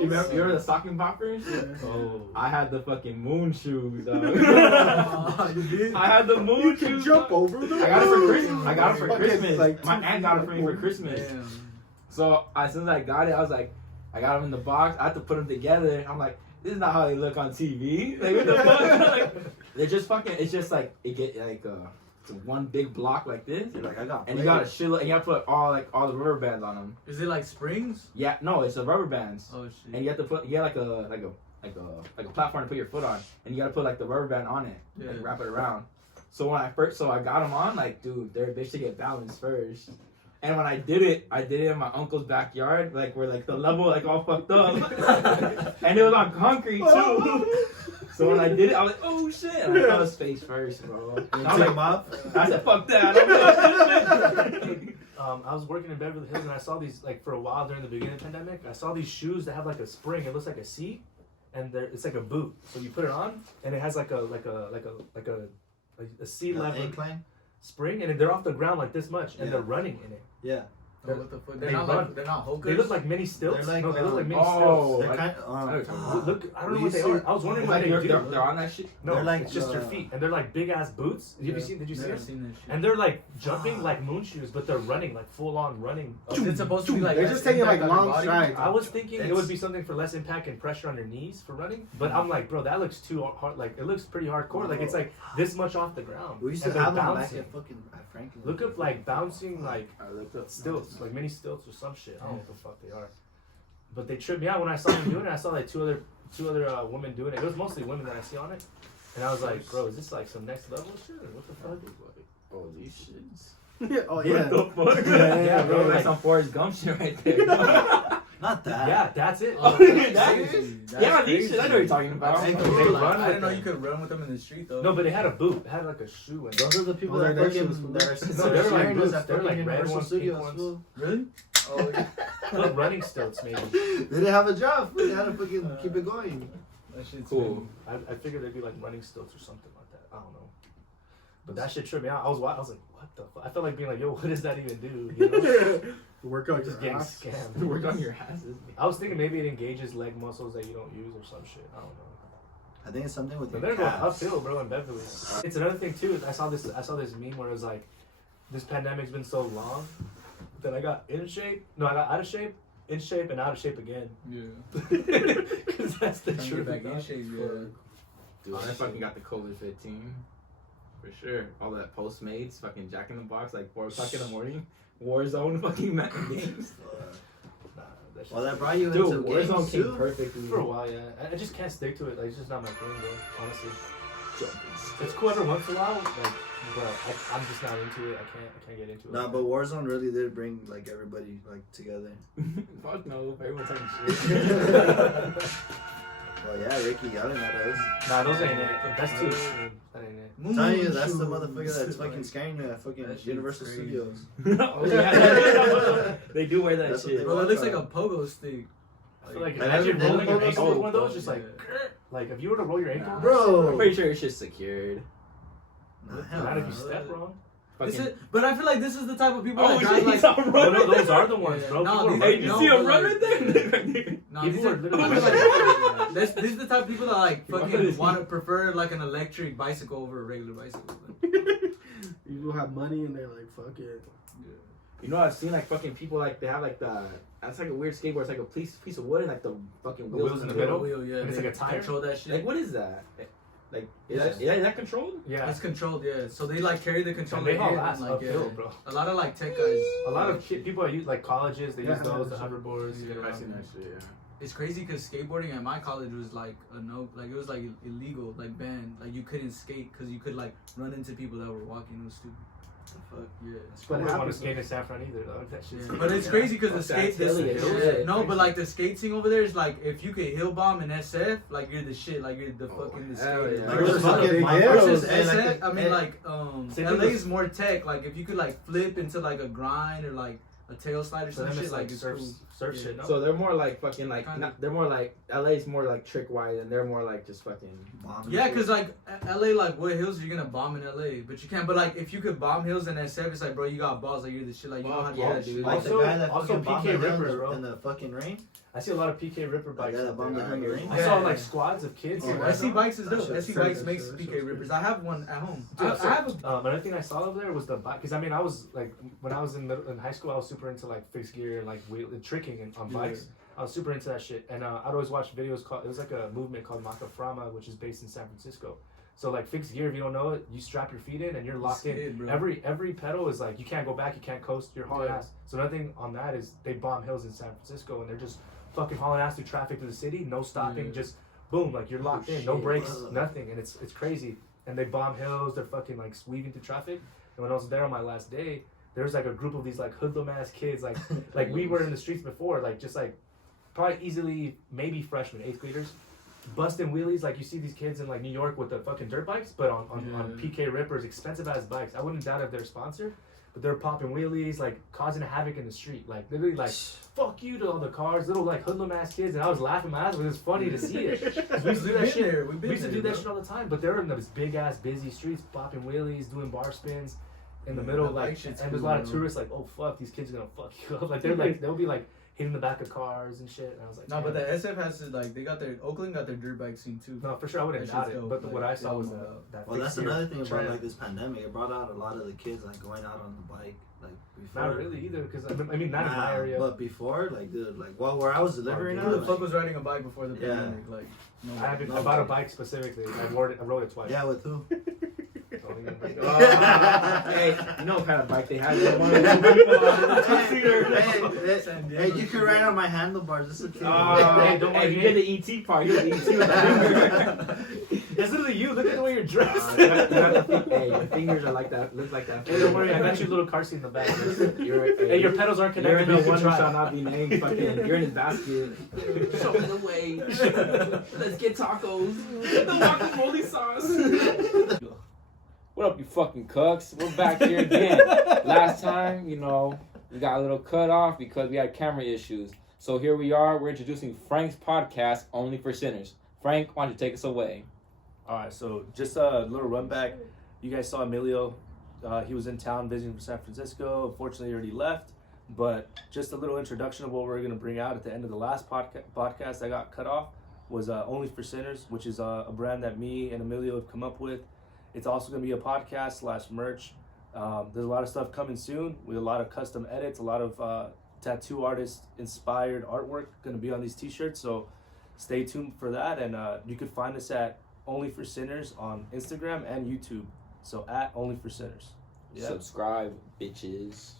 you remember the stocking poppers? Oh. I had the fucking moon shoes, dog. Oh, you did? I had the moon You shoes. jump dog. over them. I got it for Christmas. I got it for Fucking, Christmas. like, My 2 aunt got it feet for me for up. Christmas. Damn. So as soon as I got it, I was like, I got them in the box. I had to put them together. I'm like, this is not how they look on TV. Like what the fuck? Like, they're just fucking. It's just like it get like it's one big block like this, You're like, I got. and you got a shitload, and you have to put all the rubber bands on them. Is it like springs? Yeah, no, it's the rubber bands, Oh shit. and you have to put like a platform to put your foot on, and you got to put like the rubber band on it, Yeah. like wrap it around. So when I got them on, like, dude, they should get balanced first. And when I did it in my uncle's backyard, like where like the level like all fucked up, and it was on concrete too. So when I did it, I was like, oh shit! And I fell his face first, bro. And I was Take them like, off. I said, fuck that. I'm I was working in Beverly Hills and I saw these like for a while during the beginning of the pandemic. I saw these shoes that have like a spring. It looks like a seat, and it's like a boot. So you put it on, and it has like a sea level Incline. spring, and they're off the ground like this much, and Yeah. they're running in it. Yeah. Oh, what the fuck? They're They not run. like they're not hokers. They look like mini stilts. They're like, no, they look like mini oh, They're I- kind Look, I don't know we what they used to- are. I was wondering what like they do. they're on that shit. No, they're like, it's just your feet, and they're like big ass boots. Have you seen? Did you see Never them? seen that shit. And they're like jumping like moon shoes, but they're running like full on running. Is it supposed to be like They're less just taking like impact on your long body? strides. I was thinking it It's- would be something for less impact and pressure on your knees for running, but I'm like, bro, that looks too hard. Like it looks pretty hardcore. Like it's like this much off the ground. We used And to they're have them back bouncing. at fucking at Franklin. Look up like bouncing like I looked up stilts, like mini stilts or some shit. I don't know what the fuck they are, but they tripped me out when I saw them doing it. I saw like two other women doing it. It was mostly women that I see on it, and I was like, bro, is this like some next level shit? Or what the fuck? Oh, these shits. Oh yeah. What the fuck? Yeah, bro, Like like- some Forrest Gump shit right there. Not that. Yeah, that's it. Oh, That that's is- crazy. That's yeah, these crazy. shit. I know what you're talking about. They They run run I didn't know with you could run with them in the street though. No, but it had a boot. It had like a shoe and Those are the people Those that are their fucking shoes, fool. that are No, they're like sharing us boots. at They're fucking like red Universal ones, pink Studios. ones. Fool. Really? Oh, yeah. like running stilts maybe. They didn't have a job. They had to fucking keep it going. That shit's Cool. I figured they'd be like running stilts or something like that. I don't know. But that shit tripped me out. I was like, what the fuck? I felt like being like, yo, what does that even do? You know? Work out Just your getting ass. scammed. Work on your asses. I was thinking maybe it engages leg muscles that you don't use or some shit. I don't know. I think it's something with But your they're going calves. uphill, bro, in Beverly. It's another thing too. I saw this meme where it was like, this pandemic's been so long that I got in shape. No, I got out of shape, in shape, and out of shape again. Yeah. Because that's the Trying to truth. get back in shape, yeah. Dude, I fucking got the COVID-15. For sure. All that Postmates, fucking Jack in the Box, like 4 o'clock in the morning. Warzone fucking games. Nah, that shit- Well, that brought you Dude, into Warzone games came too. perfectly. For a while, yeah. I just can't stick to it. Like, it's just not my thing, bro. Honestly, it's cool every once in a while, like, but I'm just not into it. I can't get into it. Nah, but Warzone really did bring like everybody like together. Fuck no, everyone's talking shit. Well, yeah, Ricky yelling at us. Nah, those ain't it. That's too extreme. That ain't it. I'm telling you, that's the motherfucker that's fucking scaring you at fucking That shit's Universal crazy. Studios. Oh, yeah. They do wear that That's what shit. they Bro, that want. looks like a pogo stick. I feel like I imagine never rolling did your one of ankle those. with one of those, just Yeah. like if you were to roll your ankle, Nah. Bro. I'm pretty sure it's just secured. Nah, hell not if you no. step wrong. This Fucking- is, but I feel like this is the type of people Oh, that drive shit, like. he's on No, run. those are the ones, Yeah. bro. No, People are these- Hey, running. you no, see him but run like- right there? No, People these are are literally- this is the type of people that like You wanna fucking see- want to prefer like an electric bicycle over a regular bicycle. You have money and they're like, fuck it. You know, I've seen like fucking people like they have like that's like a weird skateboard. It's like a piece of wood and like the fucking The wheels wheels in in the the middle. middle? Yeah, And it's they like a tire? control that shit. Like what is that? Like Yeah. is that controlled? Yeah, It's controlled, yeah. So they like carry the and controller they all in, last and, like, uphill, yeah. bro. A lot of like tech guys. A lot of people that use like colleges, they use Yeah, those, the sure. hoverboards. to get I've around. seen that shit. Yeah. It's crazy because skateboarding at my college was like it was like illegal, like banned. Like you couldn't skate because you could like run into people that were walking. It was stupid. Fuck. Yeah. I wouldn't want to skate in San Fran either, though. That shit's But it's crazy because the Fuck that, skate. Tilly, Yeah, no, crazy. but like the skate scene over there is like if you could hill bomb in SF, like you're the shit. Like you're the Oh, fucking the hell skater. yeah. Like, Versus versus fucking fucking my hills. versus Versus and, SF, I mean, and- like, Same LA thing is more tech. Like, if you could, like, flip into, like, a grind or, like, a tail slide or For some them, shit, it's like, like it's surf, cool. surf Yeah. shit, no? So they're more like fucking like Kinda. not, they're more like LA's more like trick wise and they're more like just fucking Bomb Yeah, shit. because, like, LA, like, what hills are you gonna bomb in LA? But you can't, but, like, if you could bomb hills in SF, it's like, bro, you got balls, like, you're the shit, like, you know how to do Yeah, that, dude. dude. Like Also- the guy that also fucking bombed PK the hill Ripper, bro. in the fucking rain. I see a lot of PK Ripper bikes. that out bombed there. the hill in the rain. I saw Yeah. like squads of kids. Oh, in that's SC Redmond. Bikes is That dope. shit's SC sick, Bikes that makes shit, that PK shit's Rippers. sick. I have one at home. Dude, I have a another thing I saw over there was the bike, because I mean I was like when I was in high school I was super into like fixed gear and like tricking and on bikes. I was super into that shit, and I'd always watch videos called. It was like a movement called Macaframa, which is based in San Francisco. So like fixed gear, if you don't know it, you strap your feet in and you're locked in. skid, bro. Every pedal is like you can't go back, you can't coast, you're hauling Yeah. ass. So another thing on that is they bomb hills in San Francisco and they're just fucking hauling ass through traffic through the city, no stopping, Yeah. just boom, like you're locked in, no shit, brakes, brother. nothing, and it's crazy. And they bomb hills, they're fucking like weaving through traffic. And when I was there on my last day, there was like a group of these like hoodlum ass kids, like we were in the streets before, like just like probably easily maybe freshmen, 8th graders, busting wheelies like you see these kids in like New York with the fucking dirt bikes, but on PK Rippers, expensive ass bikes. I wouldn't doubt if they're sponsored, but they're popping wheelies, like causing havoc in the street, like literally like fuck you to all the cars, little like hoodlum ass kids, and I was laughing my ass, but it's funny to see it. 'Cause we used to do that shit. We've We been used to there, do that bro. shit all the time, but they're in those big ass busy streets, popping wheelies, doing bar spins in the middle, that like, bike shit's and there's a cool, lot of bro. tourists like, oh fuck, these kids are gonna fuck you up. Like they'll be like hitting the back of cars and shit. And I was like, No, but damn. the SF has to, like, they got their, Oakland got their dirt bike scene too. No, for sure, I wouldn't That doubt shit's it. dope, But like, what I saw was yeah. that. Well, that's fixed gear another thing about trend. like this pandemic. It brought out a lot of the kids like going out on the bike like before. Not really either, because I mean, not in my Nah, area. But before, like dude, like where I was delivering dude, Who now, the fuck like, was riding a bike before the Yeah. pandemic? Like, no. I bought a bike specifically. I rode it twice. yeah, with who? Don't even bring it Oh, up. hey, you know what kind of bike they have? They want Hey, you can ride on my handlebars. This is okay. Hey, don't worry, you get the ET part. You get the ET with the finger. It's literally you. Look at the way you're dressed. Hey, your fingers are like that. Look like that. Hey, don't worry. I got you a little car seat in the back. Hey, Your pedals aren't You're connected. in You the can one who shall drive. not be named. Fucking, you're in his basket. Show me the way. Let's get tacos. The guacamole sauce. What up, you fucking cucks? We're back here again. Last time, we got a little cut off because we had camera issues. So here we are. We're introducing Frank's podcast, Only for Sinners. Frank, why don't you take us away? All right, so just a little run back. You guys saw Emilio. He was in town visiting from San Francisco. Unfortunately, he already left. But just a little introduction of what we're going to bring out at the end of the last podcast I got cut off was Only for Sinners, which is a brand that me and Emilio have come up with. It's also going to be a podcast / merch. There's a lot of stuff coming soon with a lot of custom edits, a lot of tattoo artist inspired artwork going to be on these t-shirts. So stay tuned for that. And you can find us at Only for Sinners on Instagram and YouTube. So at Only for Sinners. Yeah. Subscribe, bitches.